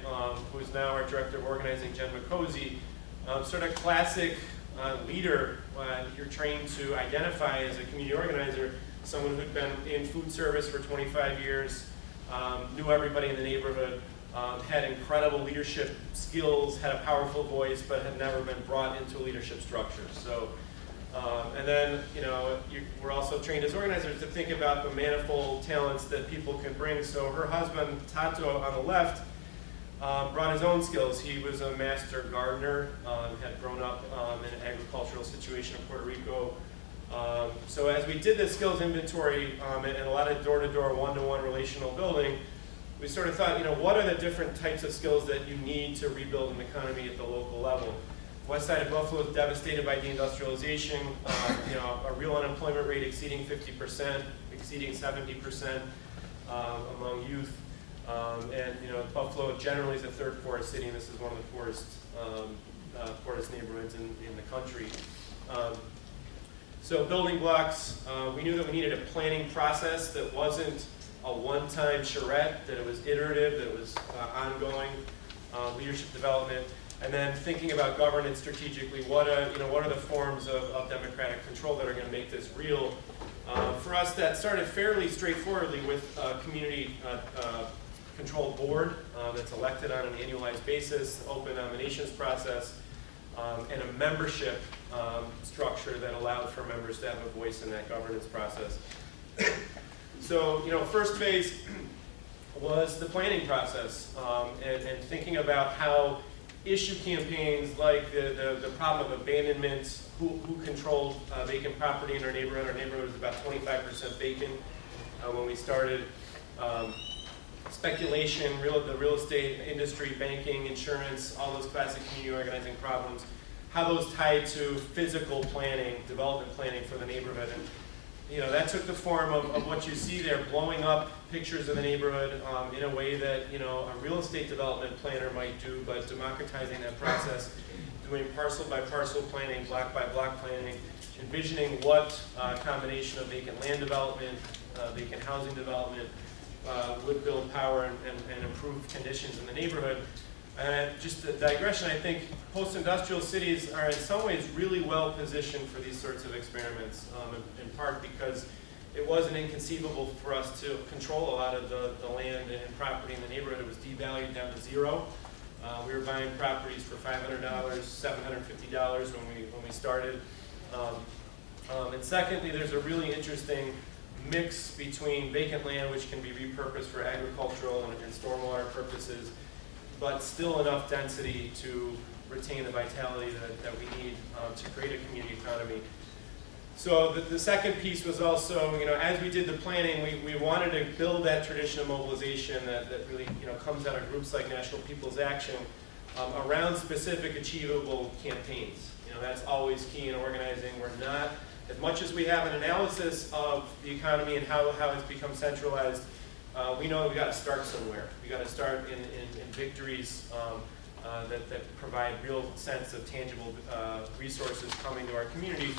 who is now our director of organizing, Jen McCosey. Sort of classic leader. You're trained to identify as a community organizer, someone who'd been in food service for 25 years, knew everybody in the neighborhood, had incredible leadership skills, had a powerful voice, but had never been brought into a leadership structure. So, and then, we're also trained as organizers to think about the manifold talents that people can bring. So her husband, Tato, on the left, brought his own skills. He was a master gardener, had grown up in an agricultural situation in Puerto Rico. So as we did this skills inventory and a lot of door-to-door, one-to-one relational building, we sort of thought, what are the different types of skills that you need to rebuild an economy at the local level? West side of Buffalo is devastated by deindustrialization, a real unemployment rate exceeding 50%, exceeding 70% among youth. Buffalo generally is the third poorest city, and this is one of the poorest neighborhoods in the country. So building blocks, we knew that we needed a planning process that wasn't a one-time charrette, that it was iterative, that it was ongoing leadership development, and then thinking about governance strategically. What are the forms of democratic control that are going to make this real? For us, that started fairly straightforwardly with a community control board that's elected on an annualized basis, open nominations process, and a membership structure that allowed for members to have a voice in that governance process. So, first phase was the planning process and thinking about how issue campaigns like the problem of abandonment, who controlled vacant property in our neighborhood. Our neighborhood was about 25% vacant when we started. Speculation, the real estate industry, banking, insurance, all those classic community organizing problems, how those tied to physical planning, development planning for the neighborhood. And that took the form of what you see there, blowing up pictures of the neighborhood in a way that, you know, a real estate development planner might do, but democratizing that process, doing parcel by parcel planning, block by block planning, envisioning what combination of vacant land development, vacant housing development would build power and improve conditions in the neighborhood. And just a digression, I think post-industrial cities are in some ways really well positioned for these sorts of experiments, in part because it wasn't inconceivable for us to control a lot of the land and property in the neighborhood. It was devalued down to zero. We were buying properties for $500, $750 when we started. And secondly, there's a really interesting mix between vacant land, which can be repurposed for agricultural and stormwater purposes, but still enough density to retain the vitality that we need to create a community economy. So the second piece was also, you know, as we did the planning, we wanted to build that tradition of mobilization that really, you know, comes out of groups like National People's Action around specific achievable campaigns. You know, that's always key in organizing. We're not, as much as we have an analysis of the economy and how it's become centralized, we know we got to start somewhere. We got to start in victories that provide real sense of tangible resources coming to our community.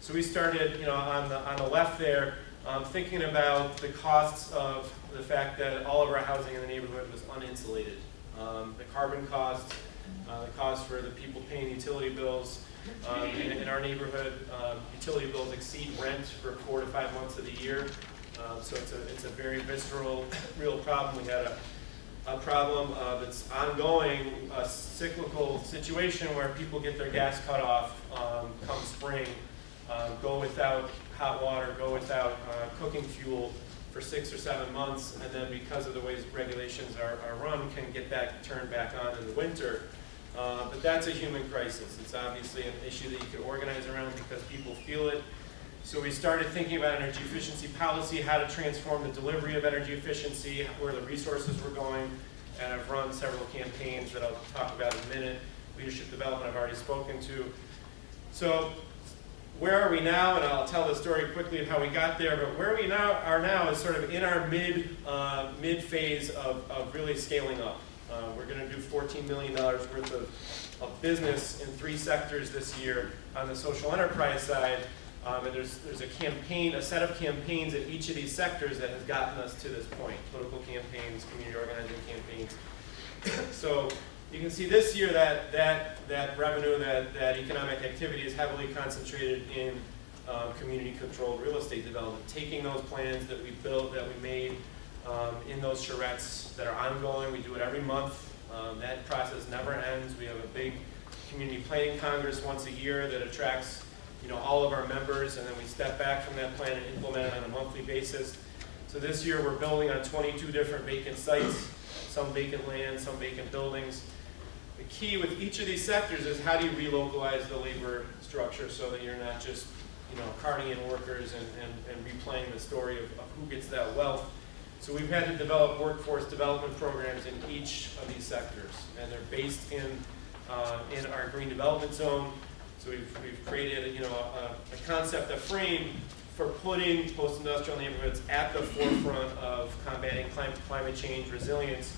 So we started, you know, on the left there, thinking about the costs of the fact that all of our housing in the neighborhood was uninsulated. The carbon costs, the cost for the people paying utility bills. In our neighborhood, utility bills exceed rent for 4 to 5 months of the year. So it's a very visceral, real problem. We had a problem that's ongoing, a cyclical situation where people get their gas cut off come spring, go without hot water, go without cooking fuel for 6 or 7 months, and then because of the ways regulations are run, can get that turned back on in the winter. But that's a human crisis. It's obviously an issue that you can organize around because people feel it. So we started thinking about energy efficiency policy, how to transform the delivery of energy efficiency, where the resources were going, and I've run several campaigns that I'll talk about in a minute. Leadership development I've already spoken to. So where are we now? And I'll tell the story quickly of how we got there, but where we are now is sort of in our mid phase of really scaling up. We're going to do $14 million worth of business in 3 sectors this year on the social enterprise side. And there's a set of campaigns in each of these sectors that has gotten us to this point. Political campaigns, community organizing campaigns. So you can see this year that revenue, that economic activity is heavily concentrated in community-controlled real estate development. Taking those plans that we built, that we made in those charrettes that are ongoing. We do it every month. That process never ends. We have a big community planning congress once a year that attracts, you know, all of our members, and then we step back from that plan and implement it on a monthly basis. So this year we're building on 22 different vacant sites, some vacant land, some vacant buildings. The key with each of these sectors is how do you relocalize the labor structure so that you're not just, you know, carting in workers and replaying the story of who gets that wealth. So we've had to develop workforce development programs in each of these sectors, and they're based in our green development zone. So we've created, you know, a concept, a frame for putting post-industrial neighborhoods at the forefront of combating climate change resilience,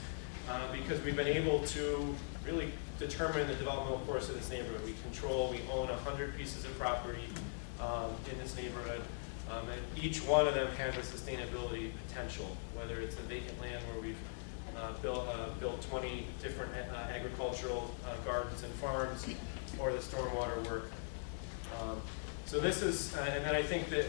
because we've been able to really determine the developmental course of this neighborhood. We own 100 pieces of property in this neighborhood, and each one of them has a sustainability potential, whether it's the vacant land where we've built 20 different agricultural gardens and farms, or the stormwater work. So this is, and then I think that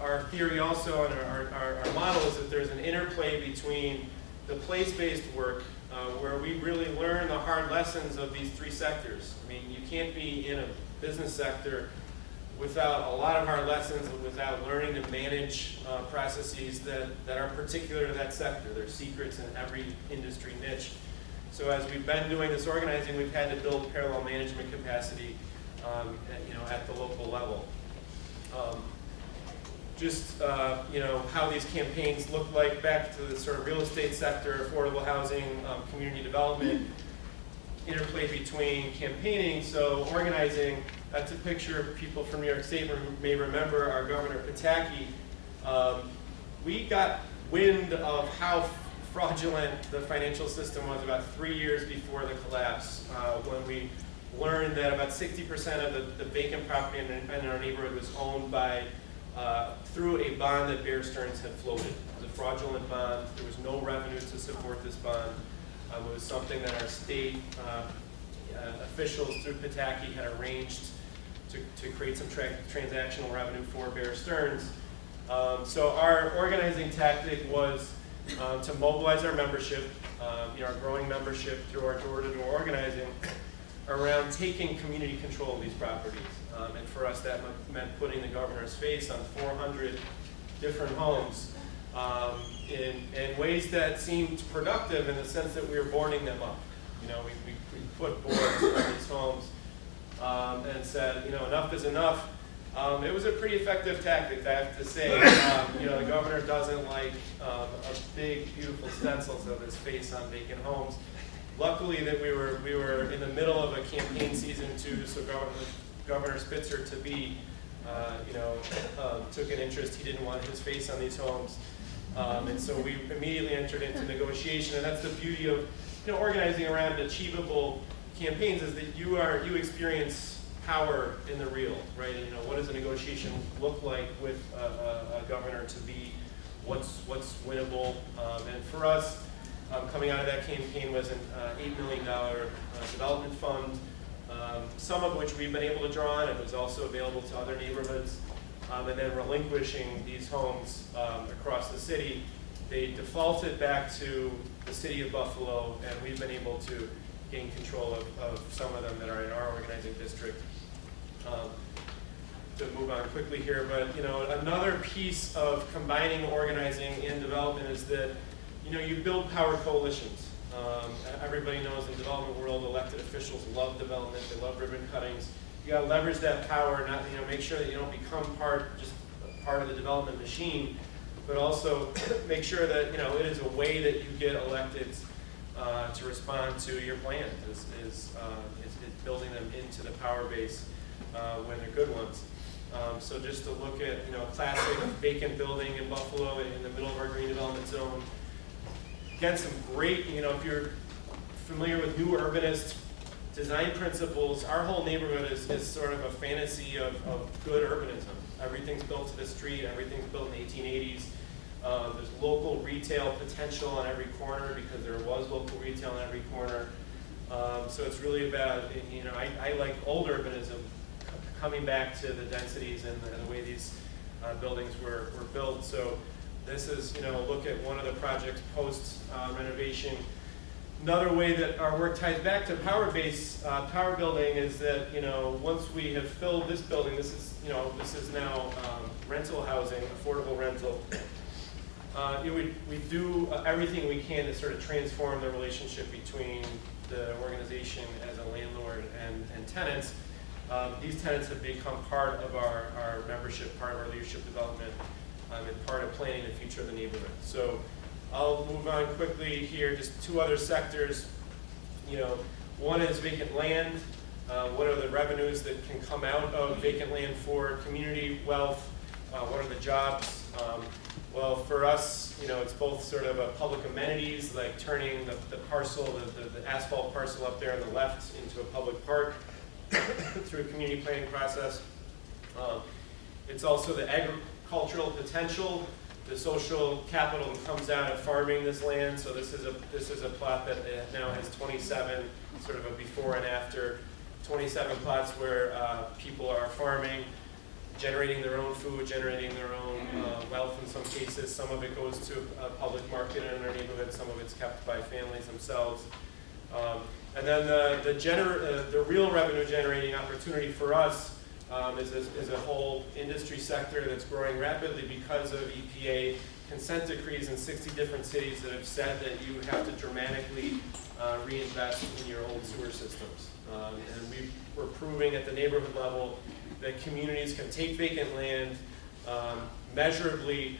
our theory also and our model is that there's an interplay between the place-based work, where we really learn the hard lessons of these 3 sectors. I mean, you can't be in a business sector without a lot of hard lessons and without learning to manage processes that are particular to that sector. There's secrets in every industry niche. So as we've been doing this organizing, we've had to build parallel management capacity at the local level. You know, how these campaigns look like back to the sort of real estate sector, affordable housing, community development, interplay between campaigning. So organizing, that's a picture of people from New York State who may remember our Governor Pataki. We got wind of how fraudulent the financial system was about 3 years before the collapse, when we learned that about 60% of the vacant property in our neighborhood was owned by, through a bond that Bear Stearns had floated. It was a fraudulent bond. There was no revenue to support this bond. It was something that our state officials through Pataki had arranged to create some transactional revenue for Bear Stearns. So our organizing tactic was to mobilize our membership, our growing membership through our door-to-door organizing around taking community control of these properties. And for us, that meant putting the governor's face on 400 different homes in ways that seemed productive in the sense that we were boarding them up. We put boards on these homes and said, enough is enough. It was a pretty effective tactic, I have to say. The governor doesn't like a big, beautiful stencils of his face on vacant homes. Luckily, that we were in the middle of a campaign season too, so Governor Spitzer to be, took an interest. He didn't want his face on these homes, and so we immediately entered into negotiation. And that's the beauty of organizing around achievable campaigns, is that you experience power in the real, right? And, what does a negotiation look like with a governor to be what's winnable? And for us, coming out of that campaign was an $8 million development fund, some of which we've been able to draw on. It was also available to other neighborhoods. And then relinquishing these homes across the city. They defaulted back to the city of Buffalo, and we've been able to gain control of some of them that are in our organizing district. To move on quickly here, but another piece of combining organizing and development is that you build power coalitions. Everybody knows in the development world, elected officials love development. They love ribbon cuttings. You got to leverage that power, not make sure that you don't become part of the development machine, but also make sure that it is a way that you get elected to respond to your plans. Is building them into the power base when they're good ones. So just to look at classic vacant building in Buffalo in the middle of our green development zone. Again, some great, if you're familiar with new urbanist design principles, our whole neighborhood is sort of a fantasy of good urbanism. Everything's built to the street, everything's built in the 1880s. There's local retail potential on every corner because there was local retail on every corner. So it's really about, I like old urbanism coming back to the densities and the way these buildings were built. So this is, look at one of the projects post renovation. Another way that our work ties back to power building is that, once we have filled this building, this is now rental housing, affordable rental. We do everything we can to sort of transform the relationship between the organization as a landlord and tenants. These tenants have become part of our membership, part of our leadership development, and part of planning the future of the neighborhood. So I'll move on quickly here, just two other sectors. One is vacant land. What are the revenues that can come out of vacant land for community wealth? What are the jobs? Well, for us, it's both sort of a public amenities, like turning the parcel, the asphalt parcel up there on the left into a public park through a community planning process. It's also the agricultural potential, the social capital that comes out of farming this land. So this is a plot that now has 27, sort of a before and after, 27 plots where people are farming, generating their own food, generating their own wealth in some cases. Some of it goes to a public market in our neighborhood, some of it's kept by families themselves. And then the real revenue generating opportunity for us is a whole industry sector that's growing rapidly because of EPA consent decrees in 60 different cities that have said that you have to dramatically reinvest in your old sewer systems. And we're proving at the neighborhood level that communities can take vacant land, measurably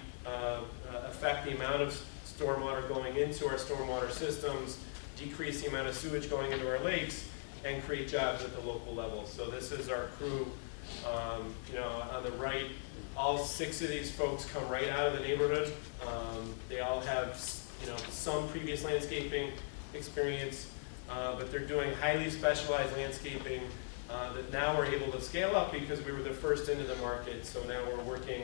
affect the amount of stormwater going into our stormwater systems, decrease the amount of sewage going into our lakes, and create jobs at the local level. So this is our crew. On the right, All 6 of these folks come right out of the neighborhood. They all have, some previous landscaping experience, but they're doing highly specialized landscaping that now we're able to scale up because we were the first into the market. So now we're working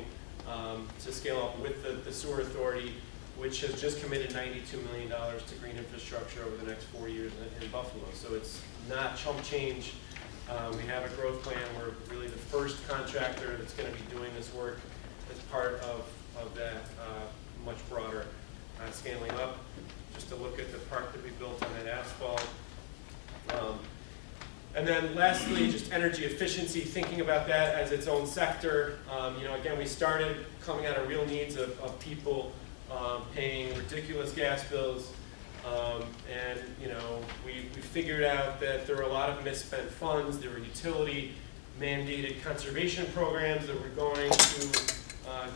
to scale up with the sewer authority, which has just committed $92 million to green infrastructure over the next 4 years in Buffalo. So it's not chump change. We have a growth plan. We're really the first contractor that's going to be doing this work as part of that much broader scaling up. Just to look at the park that we built on that asphalt. And then lastly, just energy efficiency, thinking about that as its own sector. Again, we started coming out of real needs of people paying ridiculous gas bills. And we figured out that there were a lot of misspent funds. There were utility mandated conservation programs that were going to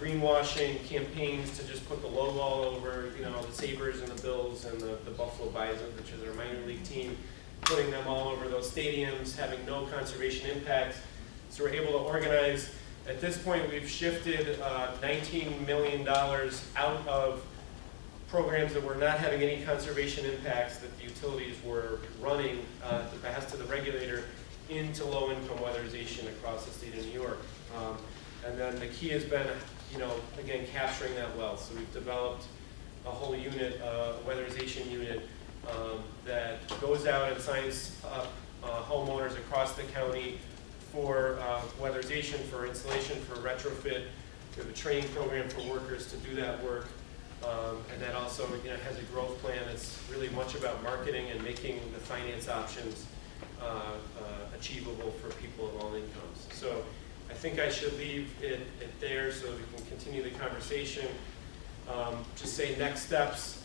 greenwashing campaigns to just put the logo all over, the Sabres and the Bills and the Buffalo Bisons, which is our minor league team, putting them all over those stadiums, having no conservation impact. So we're able to organize. At this point, we've shifted $19 million out of programs that were not having any conservation impacts that the utilities were running at the behest of the regulator into low-income weatherization across the state of New York. And then the key has been, again, capturing that wealth. So we've developed a whole unit, a weatherization unit, that goes out and signs up homeowners across the county for weatherization, for installation, for retrofit. We have a training program for workers to do that work. And that also has a growth plan that's really much about marketing and making the finance options achievable for people of all incomes. So I think I should leave it there so we can continue the conversation. Just say next steps.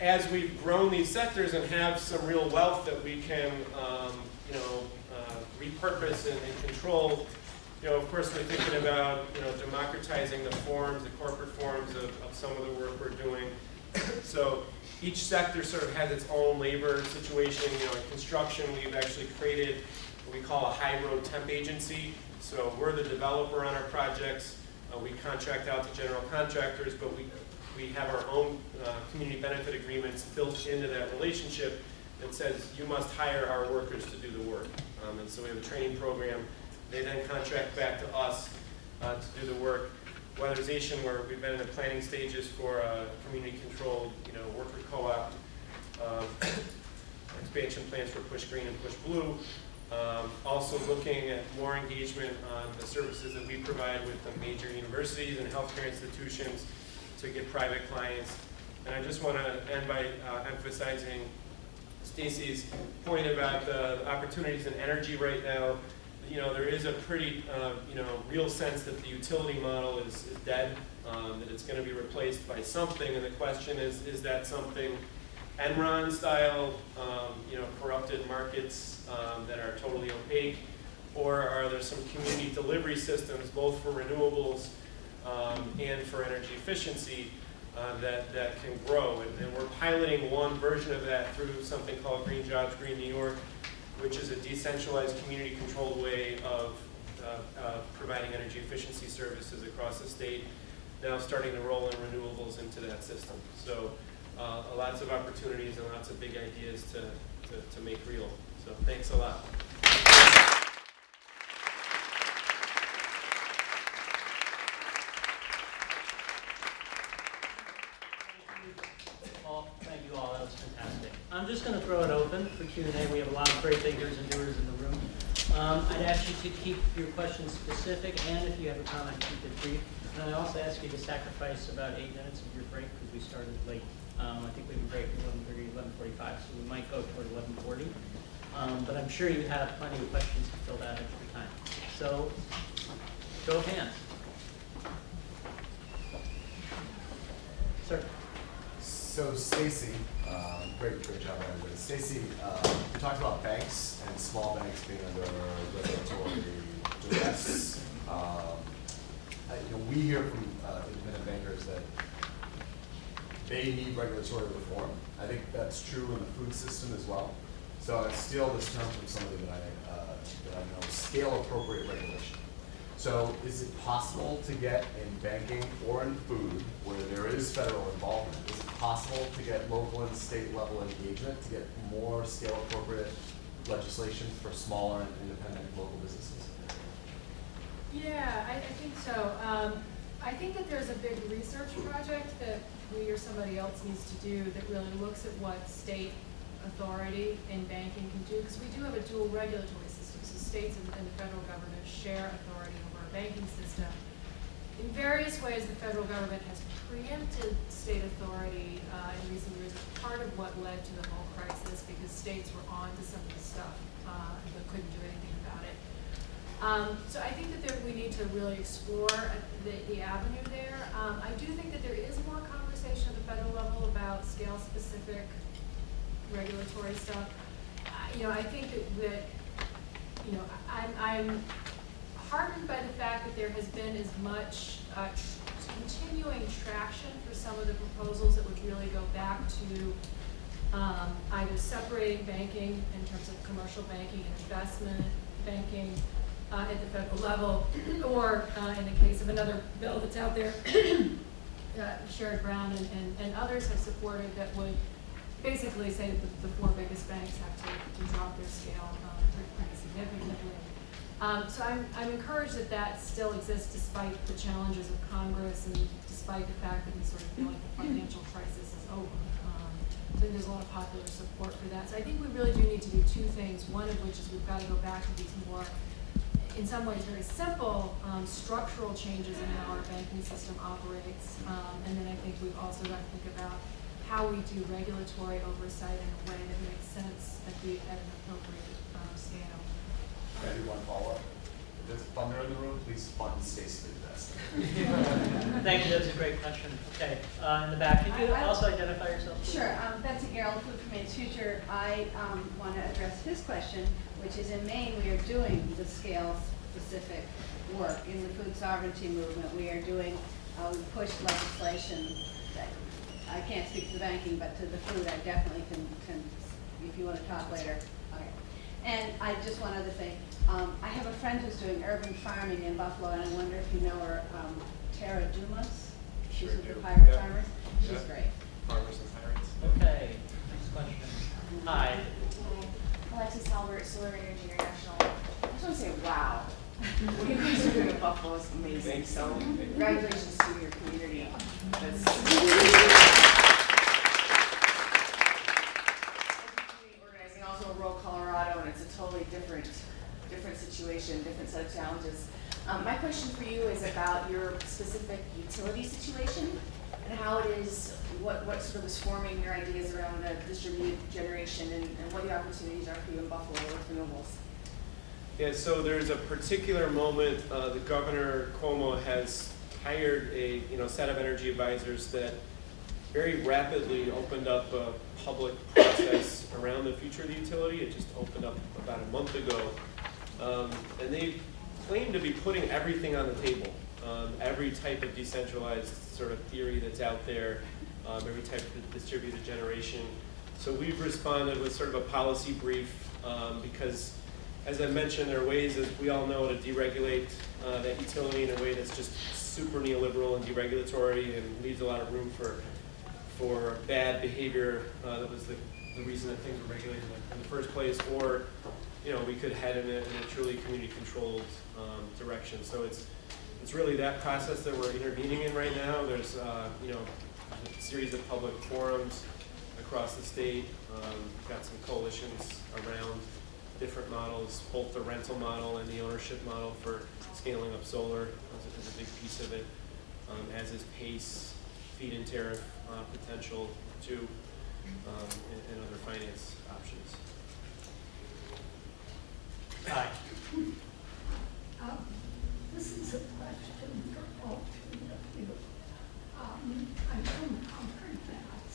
As we've grown these sectors and have some real wealth that we can repurpose and control, of course we're thinking about democratizing the forms, the corporate forms of some of the work we're doing. So each sector sort of has its own labor situation. In construction, we've actually created what we call a high road temp agency. So we're the developer on our projects. We contract out to general contractors, but we have our own community benefit agreements built into that relationship that says you must hire our workers to do the work. And so we have a training program. They then contract back to us to do the work. Weatherization, where we've been in the planning stages for a community-controlled, worker co-op. Expansion plans for Push Green and Push Blue. Also looking at more engagement on the services that we provide with the major universities and healthcare institutions to get private clients. And I just want to end by emphasizing Stacy's point about the opportunities in energy right now. There is a pretty, real sense that the utility model is dead, that it's going to be replaced by something, and the question is that something Enron style, corrupted markets that are totally opaque, or are there some community delivery systems, both for renewables and for energy efficiency, that can grow? And we're piloting one version of that through something called Green Jobs, Green New York, which is a decentralized, community-controlled way of providing energy efficiency services across the state, now starting to roll in renewables into that system. So lots of opportunities and lots of big ideas to make real. So thanks a lot. Thank you all, that was fantastic. I'm just going to throw it open for Q&A. We have a lot of great thinkers and doers in the room. I'd ask you to keep your questions specific, and if you have a comment, keep it brief. And I also ask you to sacrifice about 8 minutes of your break because we started late. I think we can break at 11:30, 11:45, so we might go toward 11:40. But I'm sure you have plenty of questions to fill that extra time. So, show of hands. Sir. So Stacy, great job, everybody. Stacy, you talked about banks and small banks being under regulatory duress. We hear from independent bankers that they need regulatory reform. I think that's true in the food system as well. So I steal this term from somebody that I know, scale appropriate regulation. So is it possible to get in banking or in food, where there is federal involvement, is it possible to get local and state level engagement to get more scale appropriate legislation for smaller and independent local businesses? Yeah, I think so. I think that there's a big research project that we or somebody else needs to do that really looks at what state authority in banking can do, because we do have a dual regulatory system. So states and the federal government share authority over our banking system. In various ways, the federal government has preempted state authority in recent years as part of what led to the whole crisis, because states were on to some of the stuff but couldn't do anything about it. So I think that we need to really explore the avenue there. I do think that there is more conversation at the federal level about scale-specific regulatory stuff. I think that I'm heartened by the fact that there has been as much continuing traction for some of the proposals that would really go back to either separating banking in terms of commercial banking and investment banking at the federal level, or in the case of another bill that's out there, Sherrod Brown and others have supported, that would basically say that the four biggest banks have to drop their scale pretty significantly. So I'm encouraged that still exists despite the challenges of Congress and despite the fact that we sort of feel like the financial crisis is over. I think there's a lot of popular support for that. So I think we really do need to do two things, one of which is we've got to go back to these more, in some ways, very simple structural changes in how our banking system operates. And then I think we've also got to think about how we do regulatory oversight in a way that makes sense at an appropriate scale. Can I do one follow-up? If there's thunder in the room, please fund Stacy to the best. Thank you, that's a great question. Okay, in the back, could you also identify yourself? Sure, Betsy Gerald, Food for Maine's Future. I want to address his question, which is in Maine we are doing the scale-specific work. In the food sovereignty movement, we are doing, we pushed legislation that, I can't speak to the banking, but to the food I definitely can if you want to talk later. Okay. And I just one other thing. I have a friend who's doing urban farming in Buffalo, and I wonder if you know her, Tara Dumas. She's with the Pirate Farmers. She's great. Farmers and pirates. Okay, next question. Hi. Alexis Albert, Solar Energy International. I just want to say, wow. What you guys are doing in Buffalo is amazing. So, congratulations to your community. That's organizing also in rural Colorado, and it's a totally different situation, different set of challenges. My question for you is about your specific utility situation and how it is, what sort of is forming your ideas around the distributed generation and what the opportunities are for you in Buffalo with renewables. Yeah, so there's a particular moment, the Governor Cuomo has hired a set of energy advisors that very rapidly opened up a public process around the future of the utility. It just opened up about a month ago. And they claim to be putting everything on the table, every type of decentralized sort of theory that's out there, every type of distributed generation. So we've responded with sort of a policy brief because, as I mentioned, there are ways, as we all know, to deregulate that utility in a way that's just super neoliberal and deregulatory and leaves a lot of room for bad behavior. That was the reason that things were regulated in the first place, or we could head in a truly community-controlled direction. So it's really that process that we're intervening in right now. There's a series of public forums across the state. Got some coalitions around different models, both the rental model and the ownership model for scaling up solar is a big piece of it, as is PACE, feed-in tariff potential too, and other finance options. Hi. This is a question for all three of you. I'm from Concord, Mass.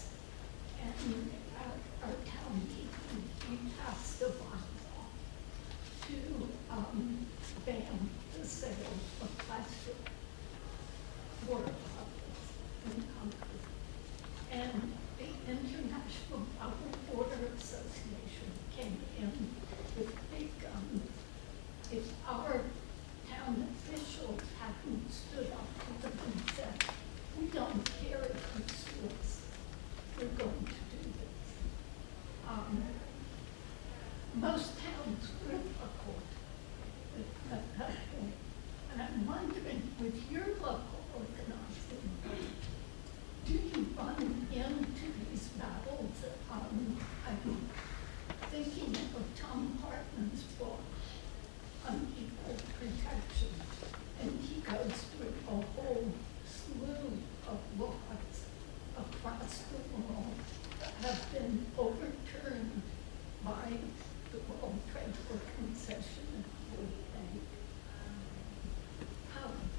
And at our town meeting, we passed a bylaw to ban the sale of plastic water bottles in Concord. And the International Bottled Water most towns were local. And I'm wondering, with your local organizing, do you run into these battles? I'm thinking of Tom Hartman's book, Unequal Protection, and he goes through a whole slew of laws across the world that have been overturned by the World Trade Organization and everything.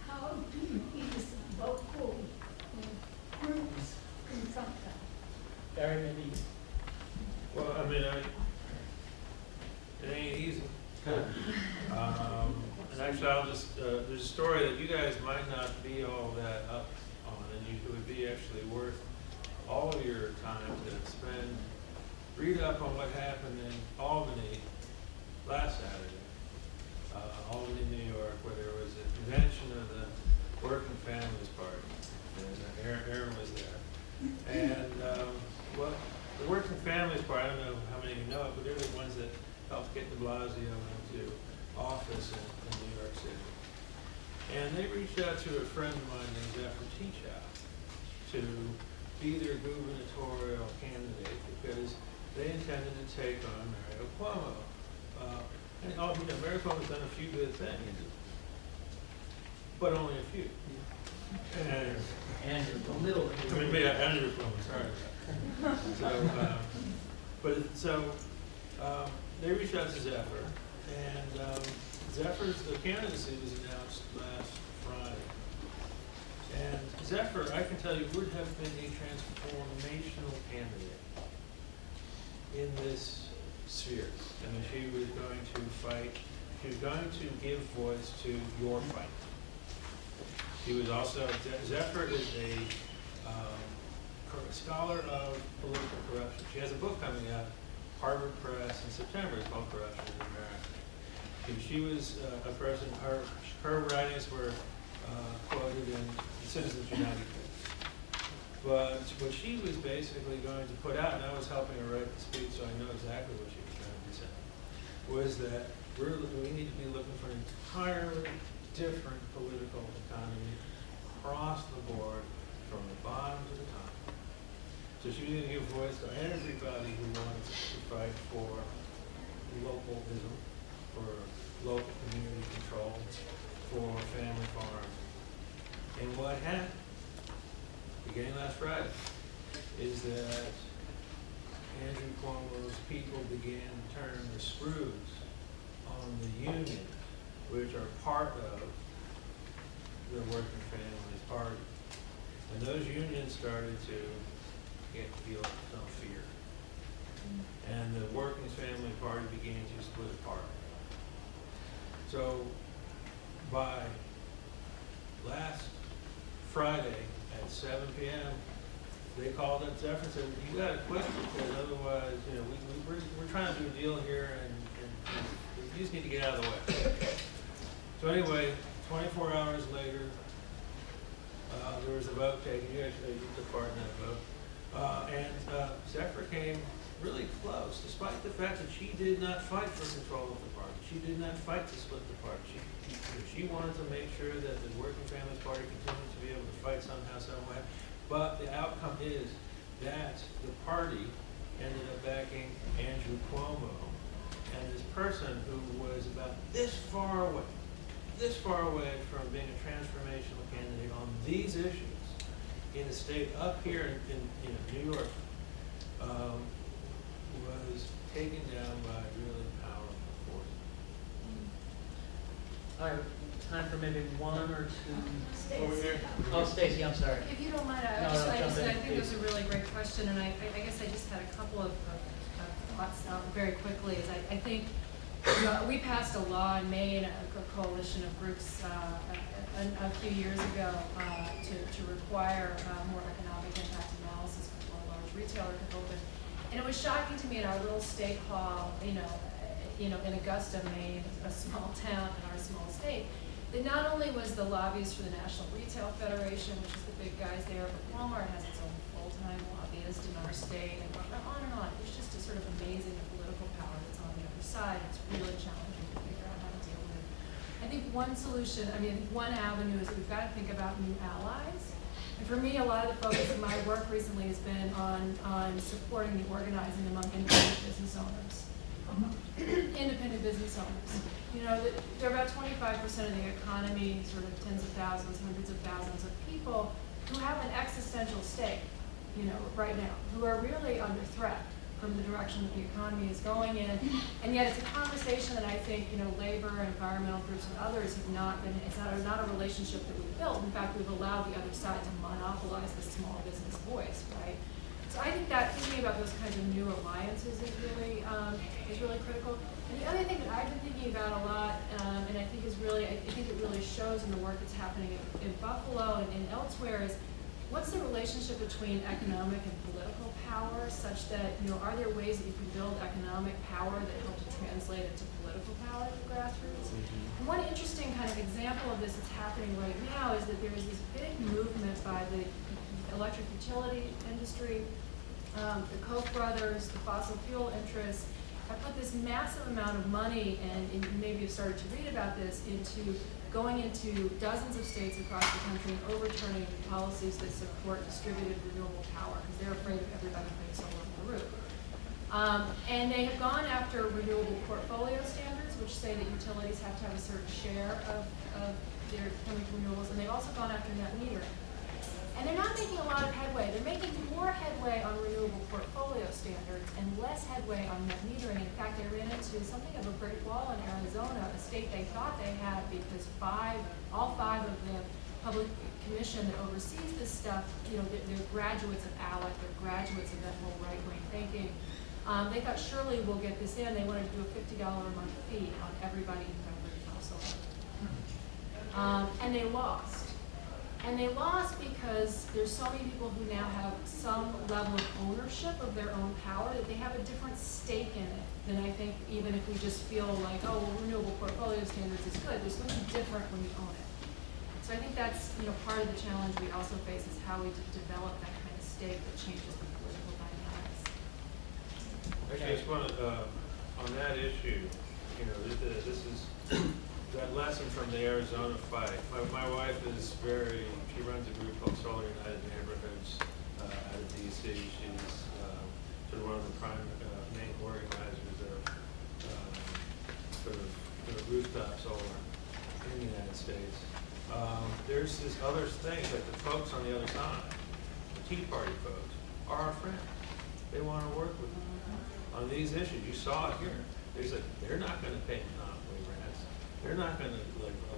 How do these local groups confront that? Barry, maybe. Well, I mean, it ain't easy. And actually, I'll just, there's a story that you guys might not be all that up on, and it would be actually worth all of your time to spend, read up on what happened in Albany last Saturday. Albany, New York, where there was a convention of the Working Families Party, and Aaron was there. And well, the Working Families Party, I don't know how many of you know it, but they're the ones that helped get de Blasio into office in New York City. And they reached out to a friend of mine named Zephyr Teachout to be their gubernatorial candidate because they intended to take on Mario Cuomo. And Mario Cuomo's done a few good things, but only a few. And A little. I mean, yeah, Andrew Cuomo, sorry. So, they reached out to Zephyr, and Zephyr's candidacy was announced last Friday. And Zephyr, I can tell you, would have been a transformational candidate in this sphere. I mean, she was going to fight, she was going to give voice to your fight. She was also, Zephyr is a scholar of political corruption. She has a book coming out, Harvard Press in September. It's called Corruption in America. She was a person, her writings were quoted in Citizens United. But what she was basically going to put out, and I was helping her write the speech, so I know exactly what she was trying to be saying, was that we need to be looking for an entirely different political economy across the board, from the bottom to the top. So she was going to give voice to everybody who wants to fight for localism, for local community control, for family farms. And what happened, beginning last Friday, is that Andrew Cuomo's people began to turn the screws on the unions, which are part of the Working Families Party. And those unions started to feel some fear. And the Working Family Party began to split apart. So by last Friday at 7 p.m., they called up Zephyr and said, "You got to quit because otherwise, we're trying to do a deal here, and you just need to get out of the way." So anyway, 24 hours later, there was a vote taken. You took part in that vote, and Zephyr came really close, despite the fact that she did not fight for control of the party. She did not fight to split the party. She wanted to make sure that the Working Families Party continued to be able to fight somehow, some way. But the outcome is that the party ended up backing Andrew Cuomo, and this person who was about this far away from being a transformational candidate on these issues in a state up here in New York, was taken down by really powerful forces. All right, time for maybe one or two. Over Stacy. here. Oh, Stacy, I'm sorry. If you don't mind, No, no, jump in, I think it was please. a really great question, and I guess I just had a couple of thoughts out very quickly. I think we passed a law in Maine, a coalition of groups a few years ago to require more economic impact analysis before a large retailer could open. And it was shocking to me in our little state hall, in Augusta, Maine, a small town in our small state, that not only was the lobbyist for the National Retail Federation, which is the big guys there, but Walmart has its own full-time lobbyist in our state, and on and on. It's just a sort of amazing the political power that's on the other side. one solution, I mean, one avenue is that we've got to think about new allies. And for me, a lot of the focus of my work recently has been on supporting the organizing among independent business owners. Independent business owners. You know, they're about 25% of the economy, sort of tens of thousands, hundreds of thousands of people who have an existential stake, you know, right now, who are really under threat from the direction that the economy is going in. And yet it's a conversation that I think, you know, labor and environmental groups and others have not been, it's not a relationship that we've built. In fact, we've allowed the other side to monopolize the small business voice, right? So I think that thinking about those kinds of new alliances is really critical. And the other thing that I've been thinking about a lot, and I think is really, I think it really shows in the work that's happening in Buffalo and elsewhere, is what's the relationship between economic and political power, such that, you know, are there ways that you can build economic power that help to translate into political power at the grassroots? And one interesting kind of example of this that's happening right now is that there is this big movement by the electric utility industry, the Koch brothers, the fossil fuel interests, have put this massive amount of money, and maybe you've started to read about this, into going into dozens of states across the country and overturning policies that support distributed renewable power, because they're afraid of everybody putting solar on the roof. And they have gone after renewable portfolio standards, which say that utilities have to have a certain share of their coming from renewables, and they've also gone after net metering. And they're not making a lot of headway. They're making more headway on renewable portfolio standards and less headway on net metering. In fact, they ran into something of a brick wall in Arizona, a state they thought they had, because all five of the public commission that oversees this stuff, you know, they're graduates of ALEC, they're graduates of that whole right-wing thinking. They thought surely we'll get this in. They wanted to do a $50 a month fee on everybody who got rid of solar. And they lost. And they lost because there's so many people who now have some level of ownership of their own power that they have a different stake in it than I think even if we just feel like, oh, well, renewable portfolio standards is good. There's something different when you own it. So I think that's, you know, part of the challenge we also face is how we develop that kind of stake that changes the political dynamics. Actually, I just want to, on that issue, you know, this is that lesson from the Arizona fight. My wife is she runs a group called Solar United Neighborhoods out of DC. She's sort of one of the main organizers of sort of rooftop solar in the United States. There's this other thing that the folks on the other side, the Tea Party folks, are our friends. They want to work with us on these issues. You saw it here. They're not going to pay monopoly rents. They're not going to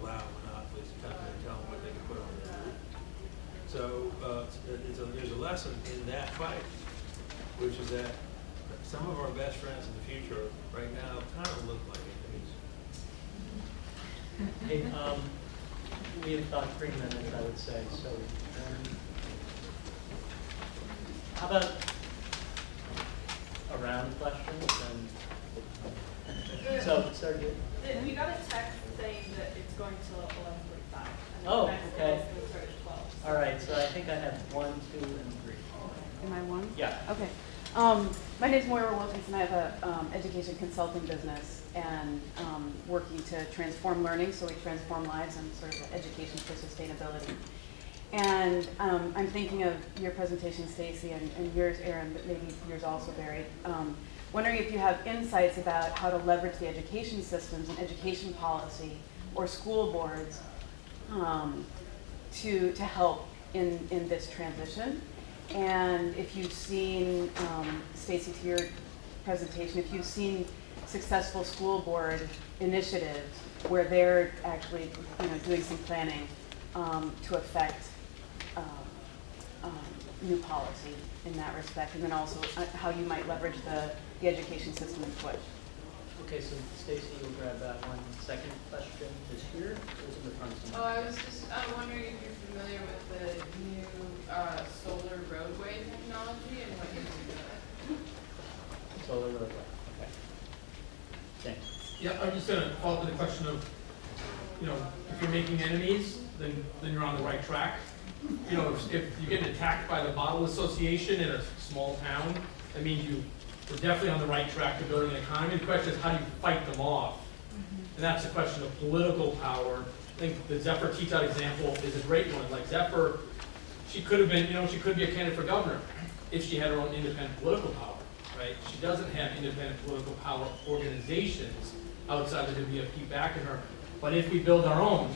allow monopolies to come in and tell them what they can put on their roof. So there's a lesson in that fight, which is that some of our best friends in the future right now kind of look like enemies. Hey, we have about 3 minutes, I would say. So, how about a round of questions? And so, started. We got a text saying that it's going till 11:45. Oh, next okay. call's gonna start at 12. All right. So I think I have 1, 2, and 3. Am I one? Yeah. Okay. My name is Moira Wilkinson. I have a education consulting business and working to transform learning, so we transform lives and sort of education for sustainability. And I'm thinking of your presentation, Stacy, and yours, Aaron, but maybe yours also, Barry. Wondering if you have insights about how to leverage the education systems and education policy or school boards to help in this transition. And if you've seen, Stacy, to your presentation, if you've seen successful school board initiatives where they're actually, you know, doing some planning to affect new policy in that respect, and then also how you might leverage the education system in Twitch. Okay, so Stacy, you'll grab that one. Second question is here. Or is it the front? Oh, I was just wondering if you're familiar with the new solar roadway technology and what you do with it. Solar roadway. Okay. Thanks. Yeah, I'm just going to follow up with the question of, you know, if you're making enemies, then you're on the right track. You know, if you get attacked by the Bottle Association in a small town, we're definitely on the right track to building an economy. The question is, how do you fight them off? And that's a question of political power. I think the Zephyr Teach Out example is a great one. Like Zephyr, she could have been, she could be a candidate for governor if she had her own independent political power, right? She doesn't have independent political power organizations outside of the WFP backing her. But if we build our own,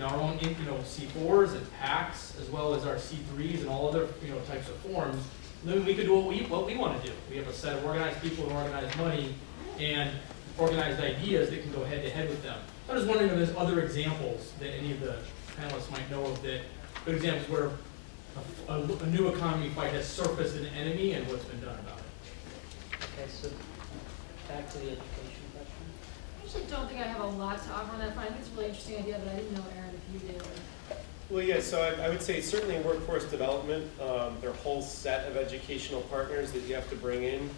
our own, C4s and PACs, as well as our C3s and all other, types of forms, then we could do what we want to do. We have a set of organized people and organized money and organized ideas that can go head to head with them. I was wondering if there's other examples that any of the panelists might know of, that good examples where a new economy fight has surfaced an enemy and what's been done about it. Okay, so back to the education question. I actually don't think I have a lot to offer on that front. I think it's a really interesting idea, but I didn't know, Aaron, if you did. Well, yeah, so I would say certainly in workforce development, there are a whole set of educational partners that you have to bring in.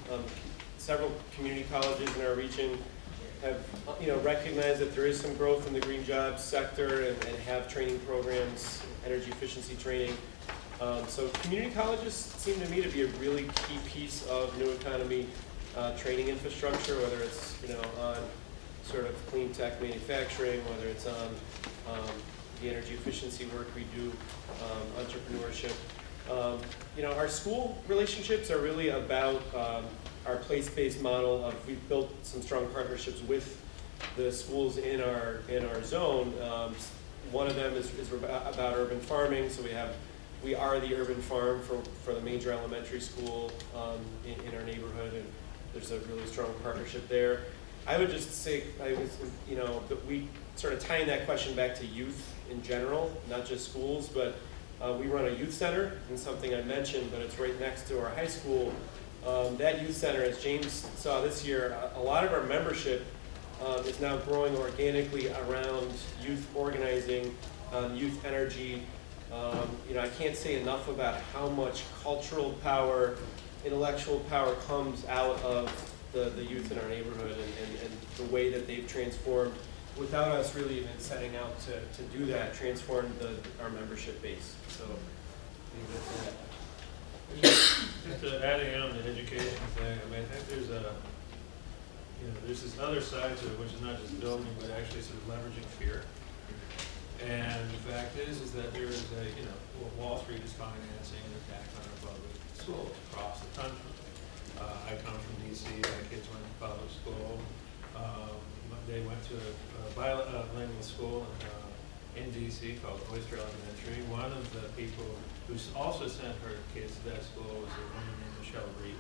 Several community colleges in our region have recognized that there is some growth in the green jobs sector and have training programs, energy efficiency training. So community colleges seem to me to be a really key piece of new economy training infrastructure, whether it's on sort of clean tech manufacturing, whether it's on the energy efficiency work we do, entrepreneurship. Our school relationships are really about our place-based model of, we've built some strong partnerships with the schools in our zone. One of them is about urban farming, so we are the urban farm for the major elementary school in our neighborhood, and there's a really strong partnership there. I would just say, that we sort of tying that question back to youth in general, not just schools, but we run a youth center, and something I mentioned, but it's right next to our high school. That youth center, as James saw this year, a lot of our membership is now growing organically around youth organizing, youth energy. I can't say enough about how much cultural power, intellectual power comes out of the youth in our neighborhood and the way that they've transformed, without us really even setting out to do that, transformed our membership base. So, Just adding on the education thing, I think there's there's this other side to it, which is not just building, but actually sort of leveraging fear. And the fact is that there is Wall Street is financing an attack on our public schools across the country. I come from DC, my kids went to public school. They went to a bilingual school in DC called Oyster Elementary. One of the people who also sent her kids to that school was a woman named Michelle Reed.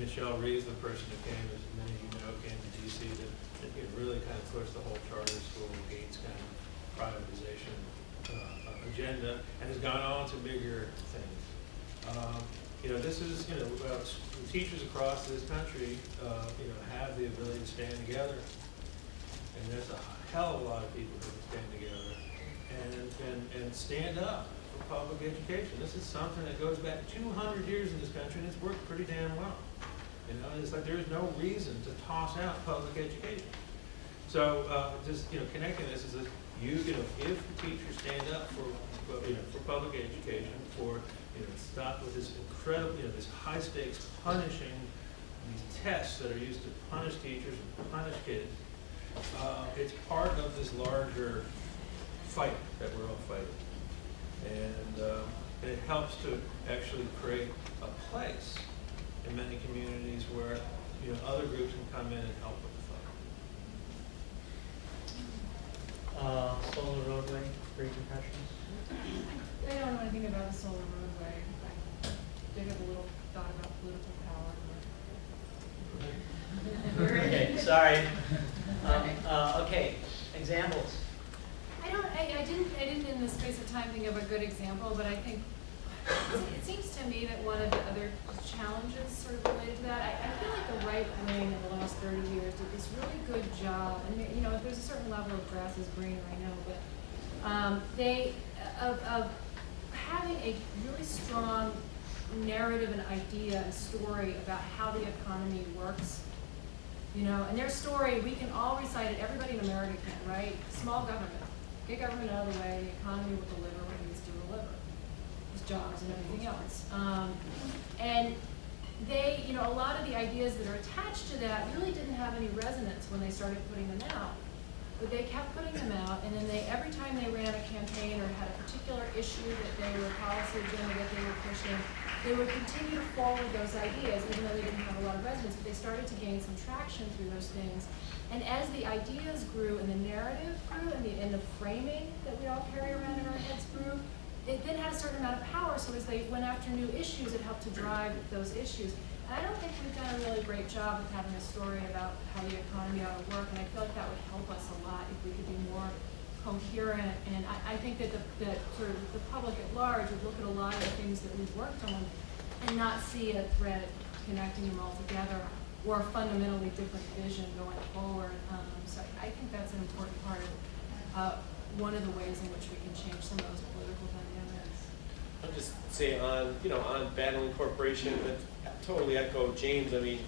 Michelle Reed is the person who came, as many of you know, came to DC to really kind of push the whole charter school Gates kind of privatization agenda, and has gone on to bigger things. This is, teachers across this country, have the ability to stand together, and there's a hell of a lot of people who can stand together and stand up for public education. This is something that goes back 200 years in this country, and it's worked pretty damn well. It's like there's no reason to toss out public education. So just connecting this is that if the teachers stand up for public education, for stop with this incredible this high stakes punishing, these tests that are used to punish teachers and punish kids, it's part of this larger fight that we're all fighting, and it helps to actually create a place in many communities where other groups can come in and help with the fight. Solar roadway, brief impressions. I don't know anything about the solar roadway. I did have a little thought about political power. Okay, sorry. Okay, examples. I didn't in the space of time think of a good example, but I think it seems to me that one of the other challenges sort of related to that, I feel like the right wing in the last 30 years did this really good job, and there's a certain level of grass is greener, I know, but of having a really strong narrative and idea and story about how the economy works. And their story, we can all recite it, everybody in America can, right? Small government. Get government out of the way, the economy will deliver what it needs to deliver. It's jobs and everything else. And they, you know, a lot of the ideas that are attached to that really didn't have any resonance when they started putting them out. But they kept putting them out, and then every time they ran a campaign or had a particular issue that they were policy agenda that they were pushing, they would continue to forward those ideas, even though they didn't have a lot of resonance, but they started to gain some traction through those things. And as the ideas grew and the narrative grew and the framing that we all carry around in our heads grew, it then had a certain amount of power, so as they went after new issues, it helped to drive those issues. And I don't think we've done a really great job of having a story about how the economy ought to work, and I feel like that would help us a lot if we could be more coherent. And I think that that sort of the public at large would look at a lot of the things that we've worked on and not see a thread connecting them all together or a fundamentally different vision going forward. So I think that's an important part of one of the ways in which we can change some of those political dynamics. I'll just say on battling corporation, that totally echo James. I mean,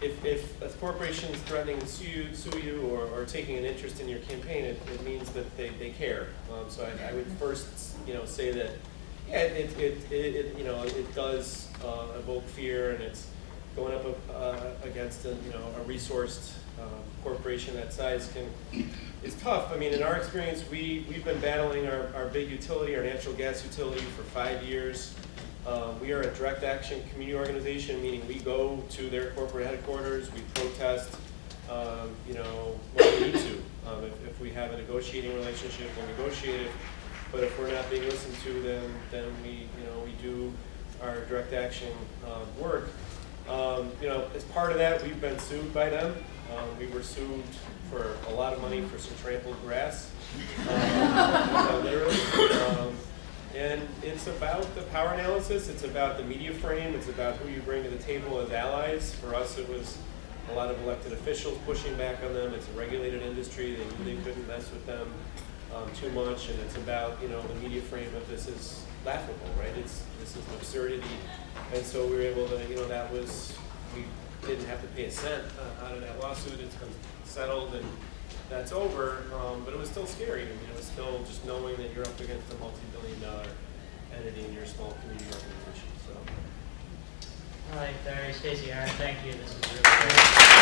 if a corporation is threatening to sue you or taking an interest in your campaign, it means that they care. So I would first, say that, yeah, it does evoke fear, and it's going up against a resourced corporation that size is tough. I mean, in our experience, we've been battling our big utility, our natural gas utility, for 5 years. We are a direct action community organization, meaning we go to their corporate headquarters, we protest, when we need to. If we have a negotiating relationship, we'll negotiate it. But if we're not being listened to, then we do our direct action work. As part of that, we've been sued by them. We were sued for a lot of money for some trampled grass, literally. And it's about the power analysis, it's about the media frame, it's about who you bring to the table as allies. For us, it was a lot of elected officials pushing back on them. It's a regulated industry, they couldn't mess with them too much, and it's about, the media frame of this is laughable, right? This is an absurdity. And so we were able to, we didn't have to pay a cent out of that lawsuit. It's been settled and that's over, but it was still scary. I mean, it was still just knowing that you're up against a multi-billion-dollar entity in your small community organization. So. All right, Barry, Stacy, Aaron, thank you. This is really great.